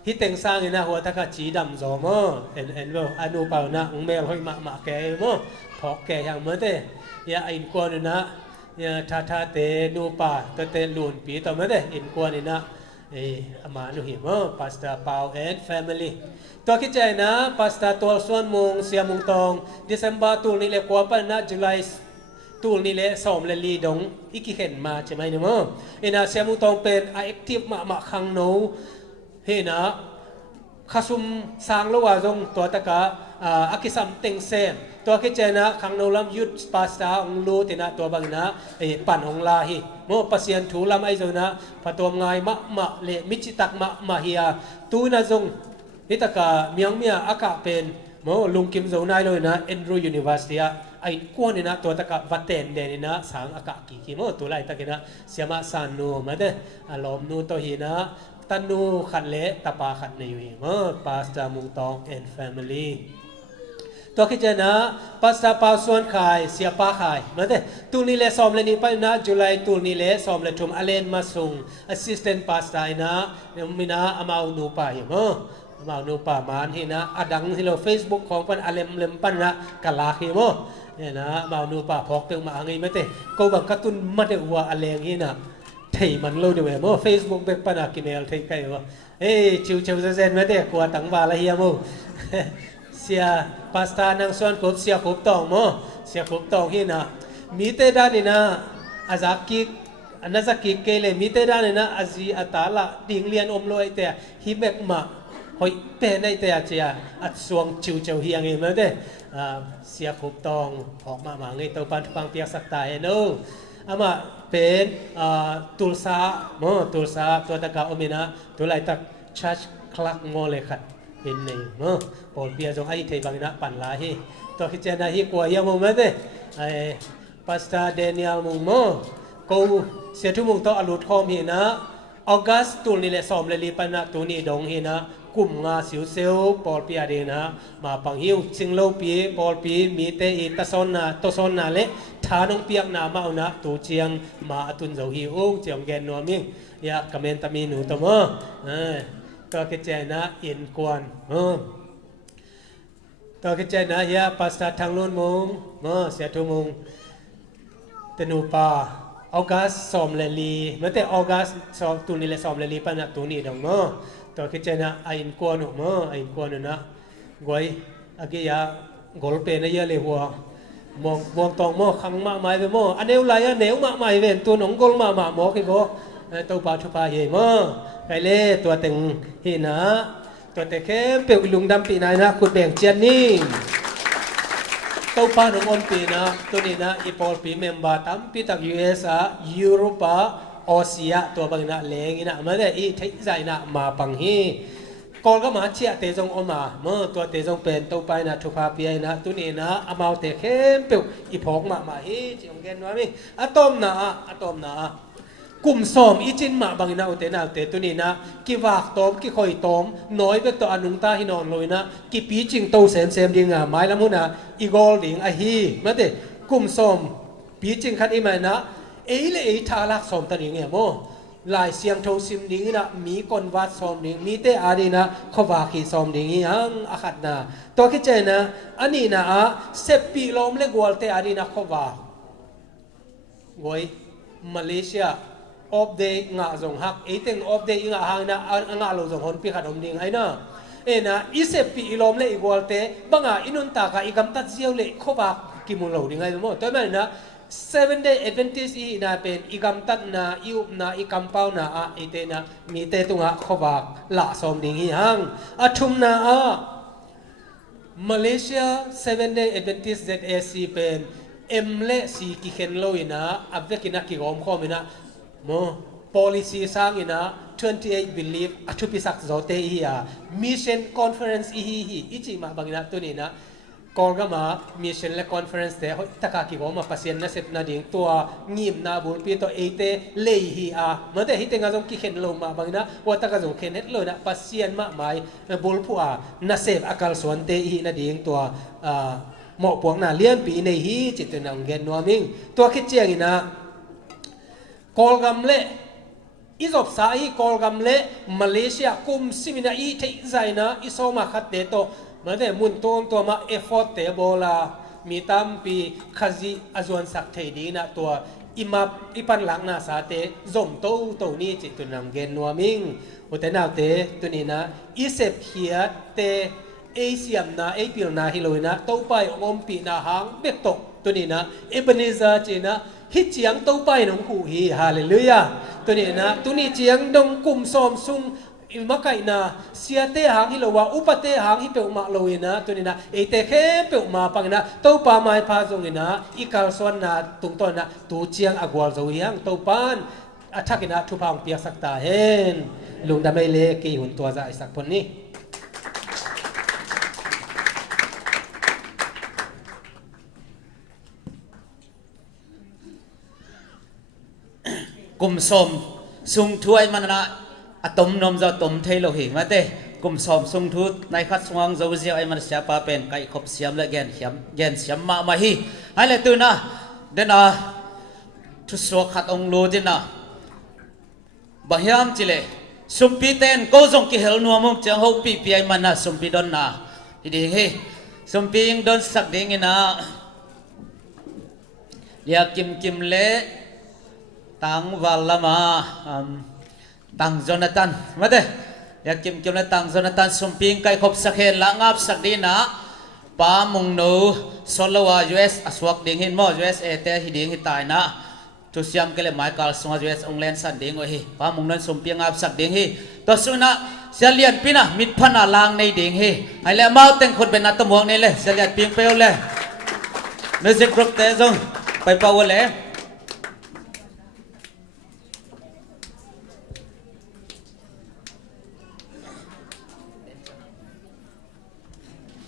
ฮิตเต็งสร้างนะหัวตะกะจีดำโซมเอ็นว่าอนุเปล่านะองเมลห้อยมาแกมพอกแกอย่างเมื่อเตยาอินกวนนะยาทาเตนูป่าเตลุนปีต่อเมื่อเตอินกวนนะอามานุหิมพาสต้าเปล่าแอนแฟมิลี่ตัวคิดใจนะพาสต้าตัวส่วนมงเสียมงตองเดซemberตูนี่เลยกว่าปันนะจุลัยตูนี่เลยสอมเลยลีดงอีกเห็นมาใช่ไหมเนี่ยมั้งนะเสียมงตองเป็นไอแอคทีฟมาคังโนเฮนะข้าซุมสร้างละว่าจงตัวตะกะอากิสัมเต็งเซนตัวคิดเจนะขังโนลัมยุดปาสตาองลูตินะตัวบางนะปั่นองลาฮิโมปัสยันถูลำไอโซนะพอตัวง่ายมะเลมิจิตักมาเฮียตูนะจงนิตะกะเมียงเมียอากาเป็นโมลุงกิมโซนายเลยนะเอ็นดรูยูนิเวอร์ซิตี้ไอ้กวนนี่นะตัวตะกะวัดเต็นเดนี่นะสังอากากี่โมตัวไรตะกี้นะเสียมาสันนูมาเด้อารมณ์นูตัวฮีนะตันูขัดเละตาปาขัดในอยู่ปาสตามุงตองแอนด์แฟมิลี่ตัวคิดจะนะปาสตาปาส่วนขายเสียปาขายมาเถอะตูนี่เละซ้อมเลยนี่ไปนะจุลัยตูนี่เละซ้อมเลยทุ่มอเลนมาส่งแอสซิสแตนต์ปาสตานะเนี่ยมีนะอามาอุนูปาอยู่อามาอุนูปามานที่นะอดังที่เรา Facebook ของปันอเลมปันนะกะลาคีโมเนี่ยนะอามาอุนูปาพอกเติงมาไงมาเถอะก็บังคับตุนมาเถอะว่าอเลงที่นะเทมันรู้ด้วยมั้ง Facebook เด็กปนักกินเอลเทใครวะชิวเซนไม่ได้กลัวตั้งบาละเฮียมั้งเสียพาสต้านังส่วนคุบเสียคุบตองมั้งเสียคุบตองที่นะมีเตด้านนี่นะอาจักกิกอันนั้นจักกิกเกลมีเตด้านนี่นะอาจีอัตาละดิ่งเลียนอมลอยแต่ฮิเบกมาหอยเป็นในแต่เจียอัดสวงชิวเฮียงเองมั้งเด้เสียคุบตองออกมาไงตัวปันฟังเปียกสักตายเนาะอามาเป็นตุลซาตุลซาตัวตะกาอมินะตัวไหลตักชัชคลักงอเลยขัดเป็นหนึ่งปอดเบียจงไอเทบังนะปั่นลาฮีตัวคิดเจนะฮีกว่ายังมงไม่ได้ไอพาสตาเดนิเอลมงกูเสียทุกมงตัวอลุดคอมฮีนะออกัสตุลนี่แหละซ้อมเลยลีปันนะตัวนี้ดงฮีนะกลุ่มงาสิวเซลปอลปีอาเดนะมาปังฮิวซิงโลปีปอลปีมีเตอิตาซอนนาตซอนนาเละทานองเปียกนามาเอานะตูเจียงมาตุนเจ้าฮิวเจียงแกนนัวมิงยากระเมนตามีหนูตัวมั้งตัวกิจใจนะอินกวนตัวกิจใจนะยาปัสตาทางล้นมงเสียทุมงตนูปาออกัสซ้อมเลลีเมื่อแต่ออกัสซ้อมตุนี่เลยซ้อมเลลีปะนะตุนี่ดงมั้งตัวคิดเจนะไอ้กวนไอ้กวนนะกวยอากิยากอลเปนะเยอะเลยหัวมองตองขังมาหมายไปอันเนวไหลอันเนวมาหมายเว้นตัวหนองกอลมาหมอกี่บ่ตัวปลาชุบปลาเย่ไก่เล่ตัวเต็งหินะตัวเต็งเข้มเปียวลุงดำปีนายนะคุณแบ่งเจียนนี่ตัวปลาหนองอมปีนะตัวนี้นะอีปอลปีเมมบาตั้มปีจาก US ยุโรปออเซียตัวบางนะเลงนะมาได้อีไทยใจนะมาปังฮี กอลก็มาเชียเตจงออกมาเมื่อตัวเตจงเป็นตัวไปนะทุพาเปียนะตัวนี้นะอามาเตเข้มเปียวอีพกมาเฮ้จิงเกนว่ามิอะตอมนะกลุ่มสอมอีจินมาบางนาอุเตนาอุเตตัวนี้นะกีวากตอมกีคอยตอมน้อยเบกตัวอนุงตาหินอนเลยนะกีปีจิงโตเซมดิงอ่ะไม้ละมุนะอีกอลดิงอะฮีมาเตกลุ่มสอมปีจิงคัดอีมานะเลยทาลักสอมตันยังไงโมลายเสียงโทซิมดิ้งนะมีคนวัดสอมดิ้งมีเตอาดีนะขวาขีสอมดิ้งยังอาขัดนะตัวคิดเจนะอันนี้นะเซปปีลมเล็กวัลเตอาดีนะขวาโวยมาเลเซียออฟเดย์งาจงฮักเต็งออฟเดย์งาหางนะงาลงจงฮอนปีขัดอมดิ้งไอ้นะนะอีเซปปีลมเล็กวัลเตบังอินุนตากาอีกัมตัดเจียวเล็กขวากิมุลเราดิ้งไงตัวโมตัวนั้นนะ7-day Adventist na pen igam tat na iup na ikampaw na ite na mite tunga khowak la som ding hi hang athum na Malaysia 7-day Adventist ZAC pen emle si ki khen loina avekina ki gom khomina mo policy sang ina 28 believe athupisak zote hi mission conference hi ichi ma bangina tuninaกอลก็มามิชชั่นและคอนเฟอเรนซ์แต่ตะกากิโกมาพัศยันนะเสพนาดิ่งตัวงิมนาบุลปีตัวเอเตเลฮีเมื่อแต่ฮิตเงาจงกิเข็นลงมาบางนะว่าตะกาจงเข็นเฮ็ดเลยนะพัศยันมาหมายบุลผู้นาเสพอากาศส่วนเตฮีนาดิ่งตัวหมอกพวกน่ะเลี้ยนปีในฮีจิตนังเกนนัวมิงตัวคิดเจียงนะกอลกำเละอิจบสายกอลกำเละมาเลเซียกุมซิมินาอีเทใจนะอิโซมาขัดเตโตเมื่อแต่มุนตัวมาเอฟอร์ตเตโบลามีตามปีขจิอจวนสักเทดีนะตัวอิปันหลังนาสาเตจมตัวนี้จิตุนังเกนนัวมิงอุตนาวเตตัวนี้นะอิเซปเฮียเตเอเซียมนะปิลนาฮิโลนะตัวไปอมปีนาหางเบกตกตัวนี้นะเอเบเนซาจีนะฮิตเจียงตัวไปน้องหูฮีฮาเลลูยาตัวนี้นะตัวนี้เจียงดงกุมซอมซุงมาไก่นาเสียเตหางฮิโลวาอุปเตหางฮิเปอมาโลยนะตัวนี้นะเอเตเข้เปอมาปังนะตัวปาไม้พาจงนะอีกาลสวนนะตุงต้นนะตัวเจียงอากวาลโจยังตัวปานอัฐกินะทุพังเปียสักตาเห็นลุงดำไม่เล็กกี่หุ่นตัวจะไอสักคนนี้กุมสมซุงถ้วยมันนะตมนมจะตมเทโลหิมาเต้กุมสมซุงทุในคัดสวงจะวิเศษไอมันเสียปาเป็นไก่ขบเสียมและแกนเสียมมาฮีให้เลยตื่นนะเดน่ะทุสวขัดองลูดินะบะฮิมจิเลสุมปีเต้นก็จงกิเฮลนัวมุงเจ้าหูปีไอมันนะสุมปีดอนนะทีนี้เฮสุมปียังดอนสักดิ่งนะอยากกิมเละตังวัลละมาตังโจนาตันมาเด้อยากกิมเลยตังโจนาตันสมพิงไก่ขบสักเห็นละงับสักดีนะป้ามุงนูโซลวา US อสวกดิ่งหินมอ US เอเตหิดิ่งหิตายนะทุสยามก็เลยหมายการสง US องแลนสันดิ่งไว้ป้ามุงนั้นสมพิงงับสักดิ่งหิตัวสุนัขเสียเลียนปีนะมิดพันลางในดิ่งหิไอ้เล่มาเต็งคนเป็นนัตตมวงนี่เลยเสียเลียนปีงเปลวเลยมิวสิกกรุ๊ปเตะจงไปเป่าเลย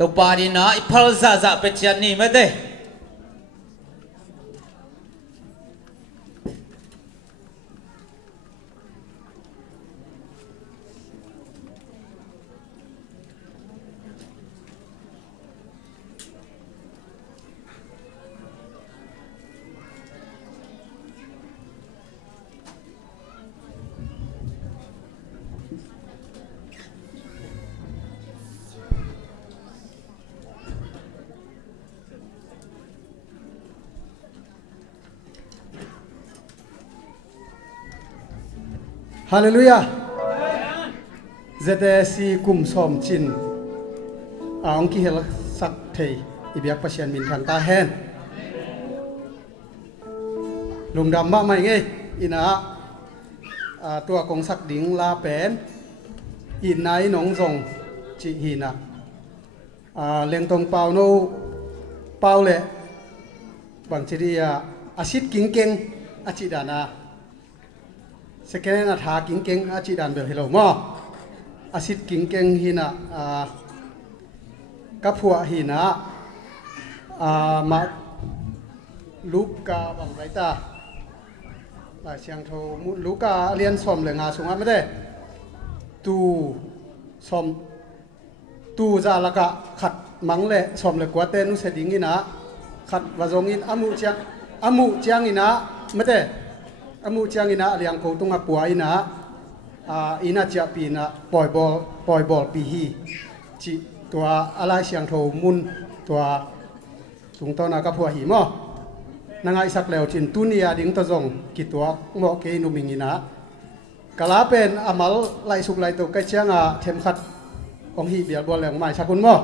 ตัวปาดีนะอิพัลซาเป็ดยันนี่ไม่ได้ ฮาเลลูยาเจเตซีกุมสอมจินองค์กิเฮลสักเทอิบยักปัชยันมินทันตาเฮนลุงดำบ้าไม่ไงอินะตัวกงสักดิ่งลาเป็นอินไนหนองจงจิหินะเลี้ยงตรงเปล่าโนเปล่าเละบางทีเดียอาชิดกิ่งเก่งอาชิดานาสแกนอาทากิ่งเก่งอาจิดันเบลเฮโลมอ asit kingkeng hina kapua hina ma luka bang raita la siang tho mu luka lian som le nga sunga mede tu som tu za laka khat mang le som le kwa te nu se ding ina khat wa zong in amu chiang ina mede amu chiang ina liang ko tunga puai ina ina chia pi na poi bol pi hi chi tua ala siang tho mun tua tung to na ka phua hi mo na ngai sak leo chin tunia ding to zong ki tua mo ke nu ming ina kala pen amal lai suk lai to ka chianga them khat ong hi bial bol leng mai sakun mo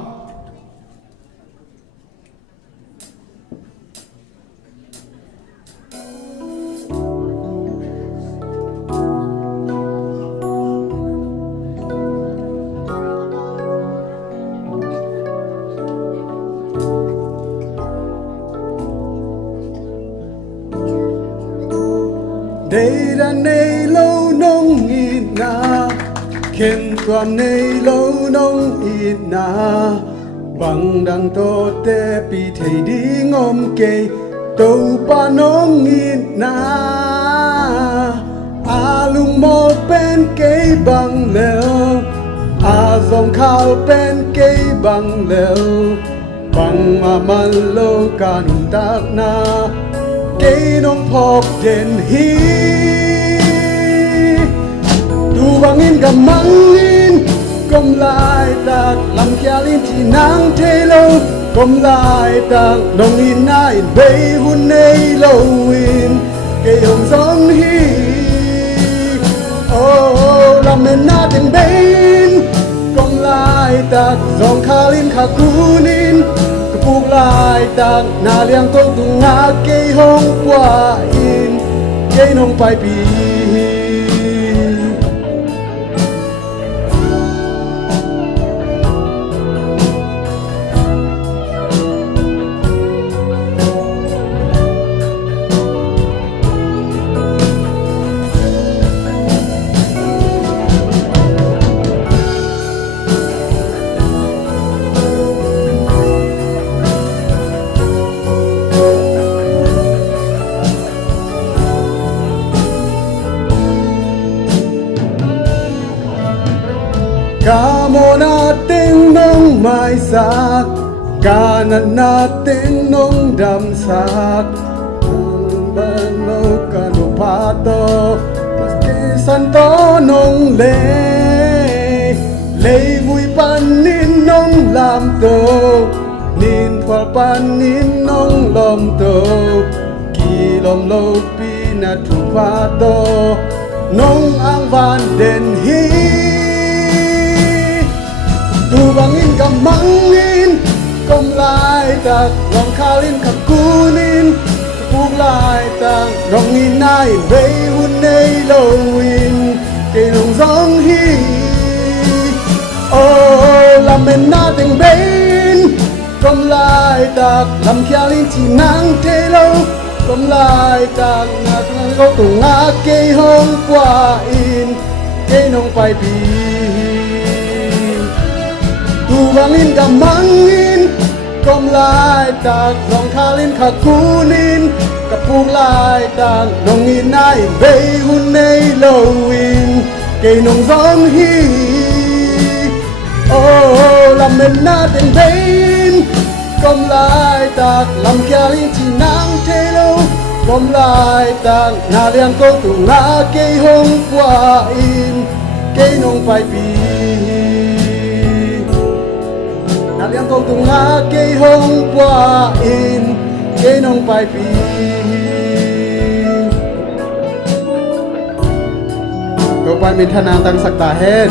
đây là nay lâu nông ít na khen tuam nay lâu nông ít na bằng đằng tô te pi thầy đi ngom kê tàu pa nông ít na lung mo pen kê bằng leo dòng khao pen kê bằng leo bằng mà man lâu can tak na cây nông phọc đền hi tu bangin gam mangin kom lai tak lam kia lin chi nang thế lâu kom lai tak nông in na in bay hun nei lâu in cây hồng giống hi oh lam men na den bain kom lai tak dòng kha lin kha kunin Puk lai tak na liang ko tu nga cây hong qua in cây nông pai pi Ca mô na tiếng nông mai sắc ca na tiếng nông đầm sắc ban lâu ca nô pa to kê san to nông lê vui pan nín nông làm tô nín phal pan nín nông lom tô kỳ lom lâu pi na thu pa to nông ang van den hi tu bangin kam mangin kom lai tak long khalin khak kunin puk lai tak dong in nai bay hun nei lo in ke long zong hi oh lam men na teng bain kom lai tak lam khalin chi nang te lo kom lai tak na ko tu nga ke hong qua in ke nong pai pi tu bangin gam mangin kom lai tak dòng khalin kha kunin kapuk lai tak nong in nai bay hun nei lo in cây nong zong hi oh lam men na den bain kom lai tak lam khalin chi nang te lo kom lai tak na liang ko tu nga cây hong qua in cây nong pai pi liang ko tung nga cây hong qua in cây nông pai pi tôi pai min thana tăng sắc ta hết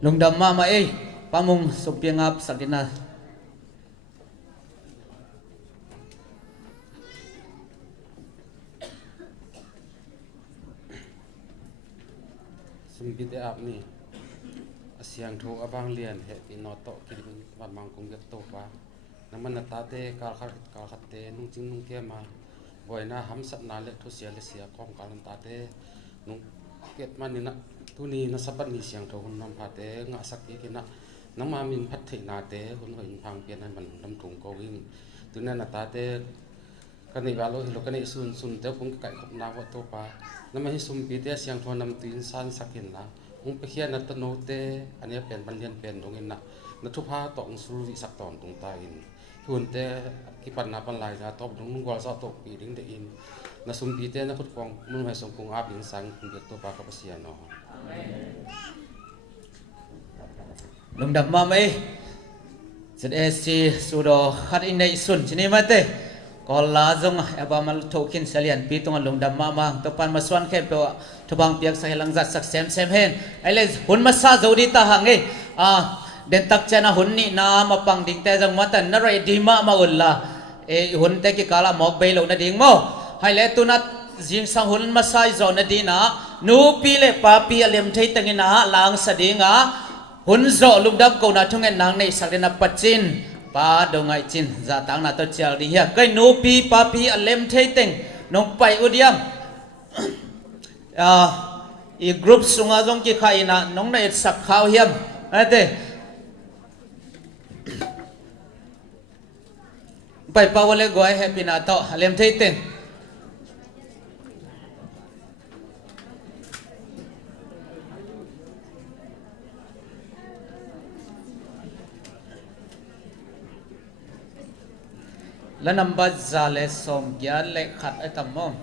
lung dam ma ai pamung sopiang up sakina Sumbite up ni siang thu abang lian he pinoto kiri mamang kung get to pa naman natate kalkate nung ching nung kia ma boina hamsat na le thu sia le sia kom kalan tate nung ket manina tuni na sabat ni siang tho hun nam phate nga sakki kina nang ma min phat thei na te hun hoin phang pian han man dam tung ko wing tuna na tate kan ni walo hilo kan ni sun te kung kai khop na wa to pa nama hi sum pi te siang tho nam tin san sakin na hung pe khian na ta no te ania pen ban lian pen dong in na thu pha tong suru wi sak ton tung ta in hun te ki pan na pan lai na top dong nung gol sa to pi ding de in na sum pi te na khut kong mun hai song kung a bin sang kung ge to pa ka pasia no lung dam ma mai zet si sudo khat in nei sun chini mate kol la zong abamal thokin salian pi tung lung dam ma ma to pan ma swan khe pe thobang piak sa helang zat sak sem hen ai le hun ma sa zodi ta hange den tak chana hun ni na ma pang ding te jang matan na rai di ma ulla e hun te ki kala mok be lo na ding mo hai le tu na jing sang hun ma sai zo na di na nu pi le pa pi alem thei tangina lang sa dinga hun zo lung dam ko na thungen nang nei sak na pachin pa dongai chin za tang na to chal di ya kai nu pi pa pi alem thei teng nong pai udiam i group sunga jong ki khaina nong na et sak khaw hiam ate pai pa wale goi happy na to alem thei teng la number zale som gya le khat atam mom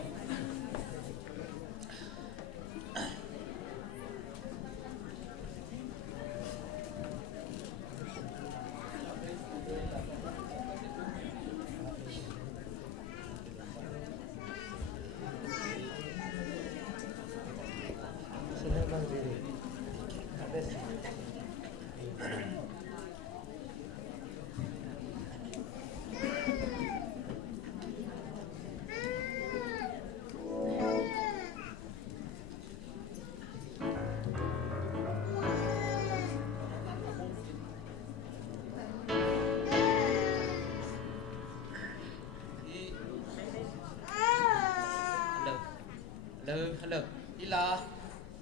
hello ila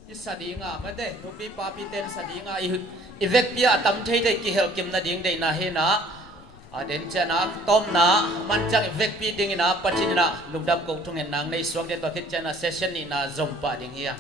isadinga mate rupi papi ten sadinga i vek pia tam thei dei ki hel kim na ding dei na he na aden chana tom na man chang vek pi ding na pachin na lungdam ko thungen nang nei swak de to thit chana session ni na zom pa ding hia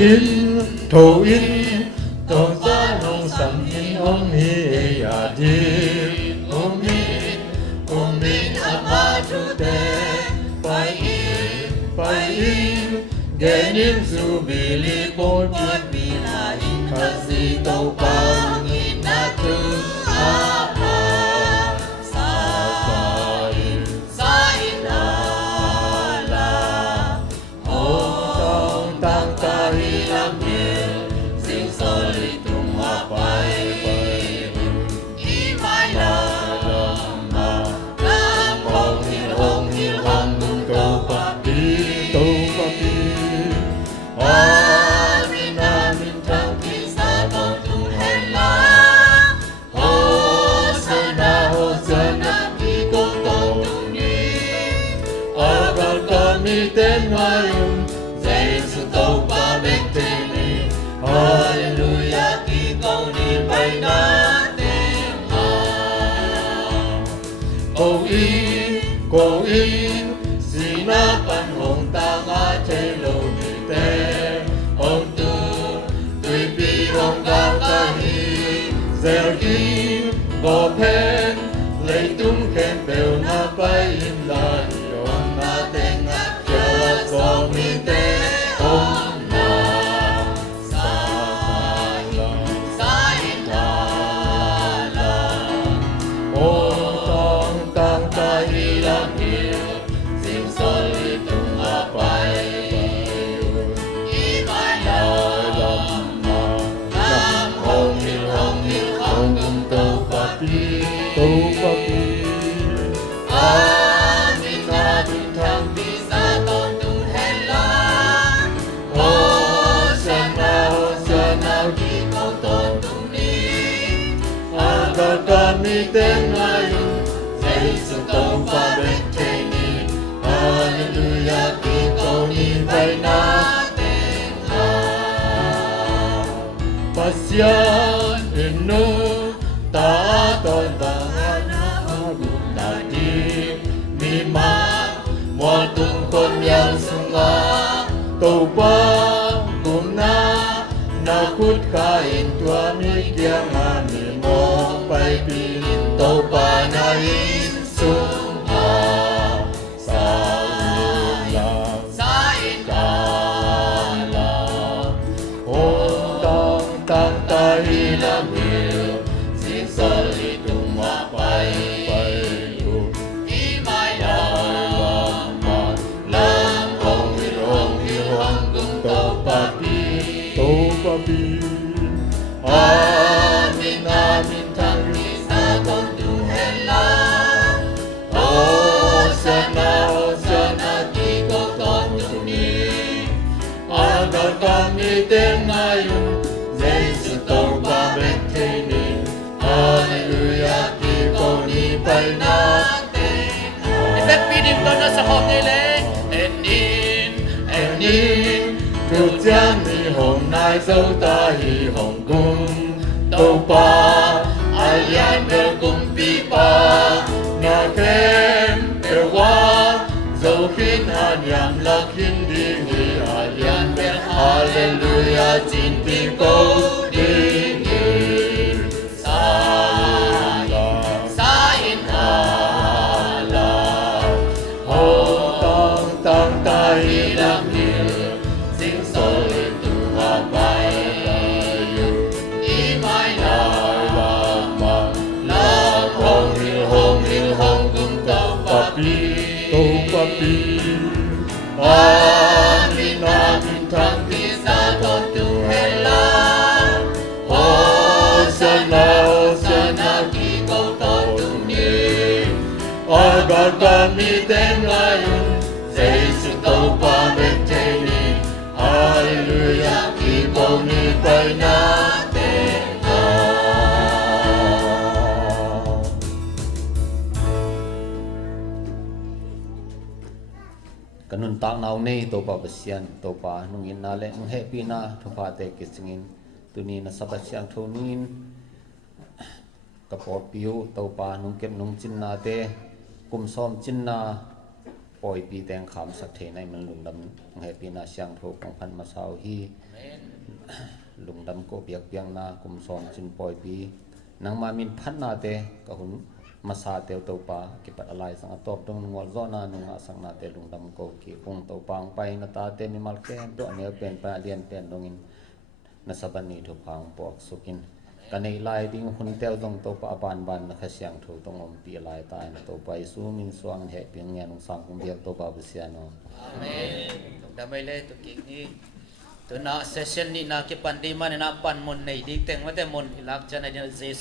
in thổ in tổ gia nông sầm in ông hi ya đi ông in ama chu te pai in ge nim su bi li bo chuan bi la in kha si to pa in na tu a te ông tu tùy bi ông ga ca hi gieo kim bỏ phen lấy tung khen bèo na bay in lại ông na tên na kia gió mi te ông na sa la sa la ông tang tang ta hi lam hi sing sol li tung a bay Tô papi, amin amin thang pi sa ton tung hen la. Hosanna ki câu ton tung ni. Aga kami tên ayun, Giêsu câu pa bet thế ni. Hallelujah ki câu ni bay na tên ha. Pasyan inu ta ton bang agum na di mi ma mo tung kon yang sunga to ba kum na kut ka in tua mi kia ma mi mo pai pi to ba na in sung ha sa in la om tang ta hi la mi Soli tumwa pai i mai lam hong kum to papi amin amin thang ni sa kon tu hen la Hosanna ki ko ton tu ni aga kami ten ayun Giêsu to pa bet thế ni Hallelujah ki câu ni bay na tên Effect pidim to na sa hom ni le. en in tu chan ni hôm nay dấu ta hi hồng cung tô pa alian bel cung pi pa na kem bel wa dấu khin an yam la khin di ni alian bel hallelujah chin pi câu đi Tay lam hiu, sing soli tu hoa bay i mai la hong kum tau papi amin amin thang pi sa ton tu hen la Hosanna ki câu ton tu ni aga kami ten ayun Giêsu tâu pa bet thế ni Hallelujah ki câu ni bay na tên ha Kanun tak nau nei to pa basian to pa nungin na le nung happy na to pa te kisingin tuni na sabasiang thonin kapor piu to pa nung kem nung chin na te kum som chin na poi pi teng kham sak the nai man lungdam happy na siang tho pang phan ma sau hi lungdam ko biak piang na kum som chin poi pi nang ma min phan na te ka hun masa te to pa ki pat alai sang top tong ngol zona nunga sang na te lungdam ko ki kung to pang pai na ta te ni mal kem to ne pen pa lian pen dongin na sabani tho phang pok sukin kanei lai ding hun tel dong to pa ban na khasyang tho tong om pi lai ta na to pai su min suang he piang nge nong sang kum biak to pa bisiano amen damai le to ki ni to na session ni na ki pan di man na pan mon nei dik teng ma te mon ilak chana Jesus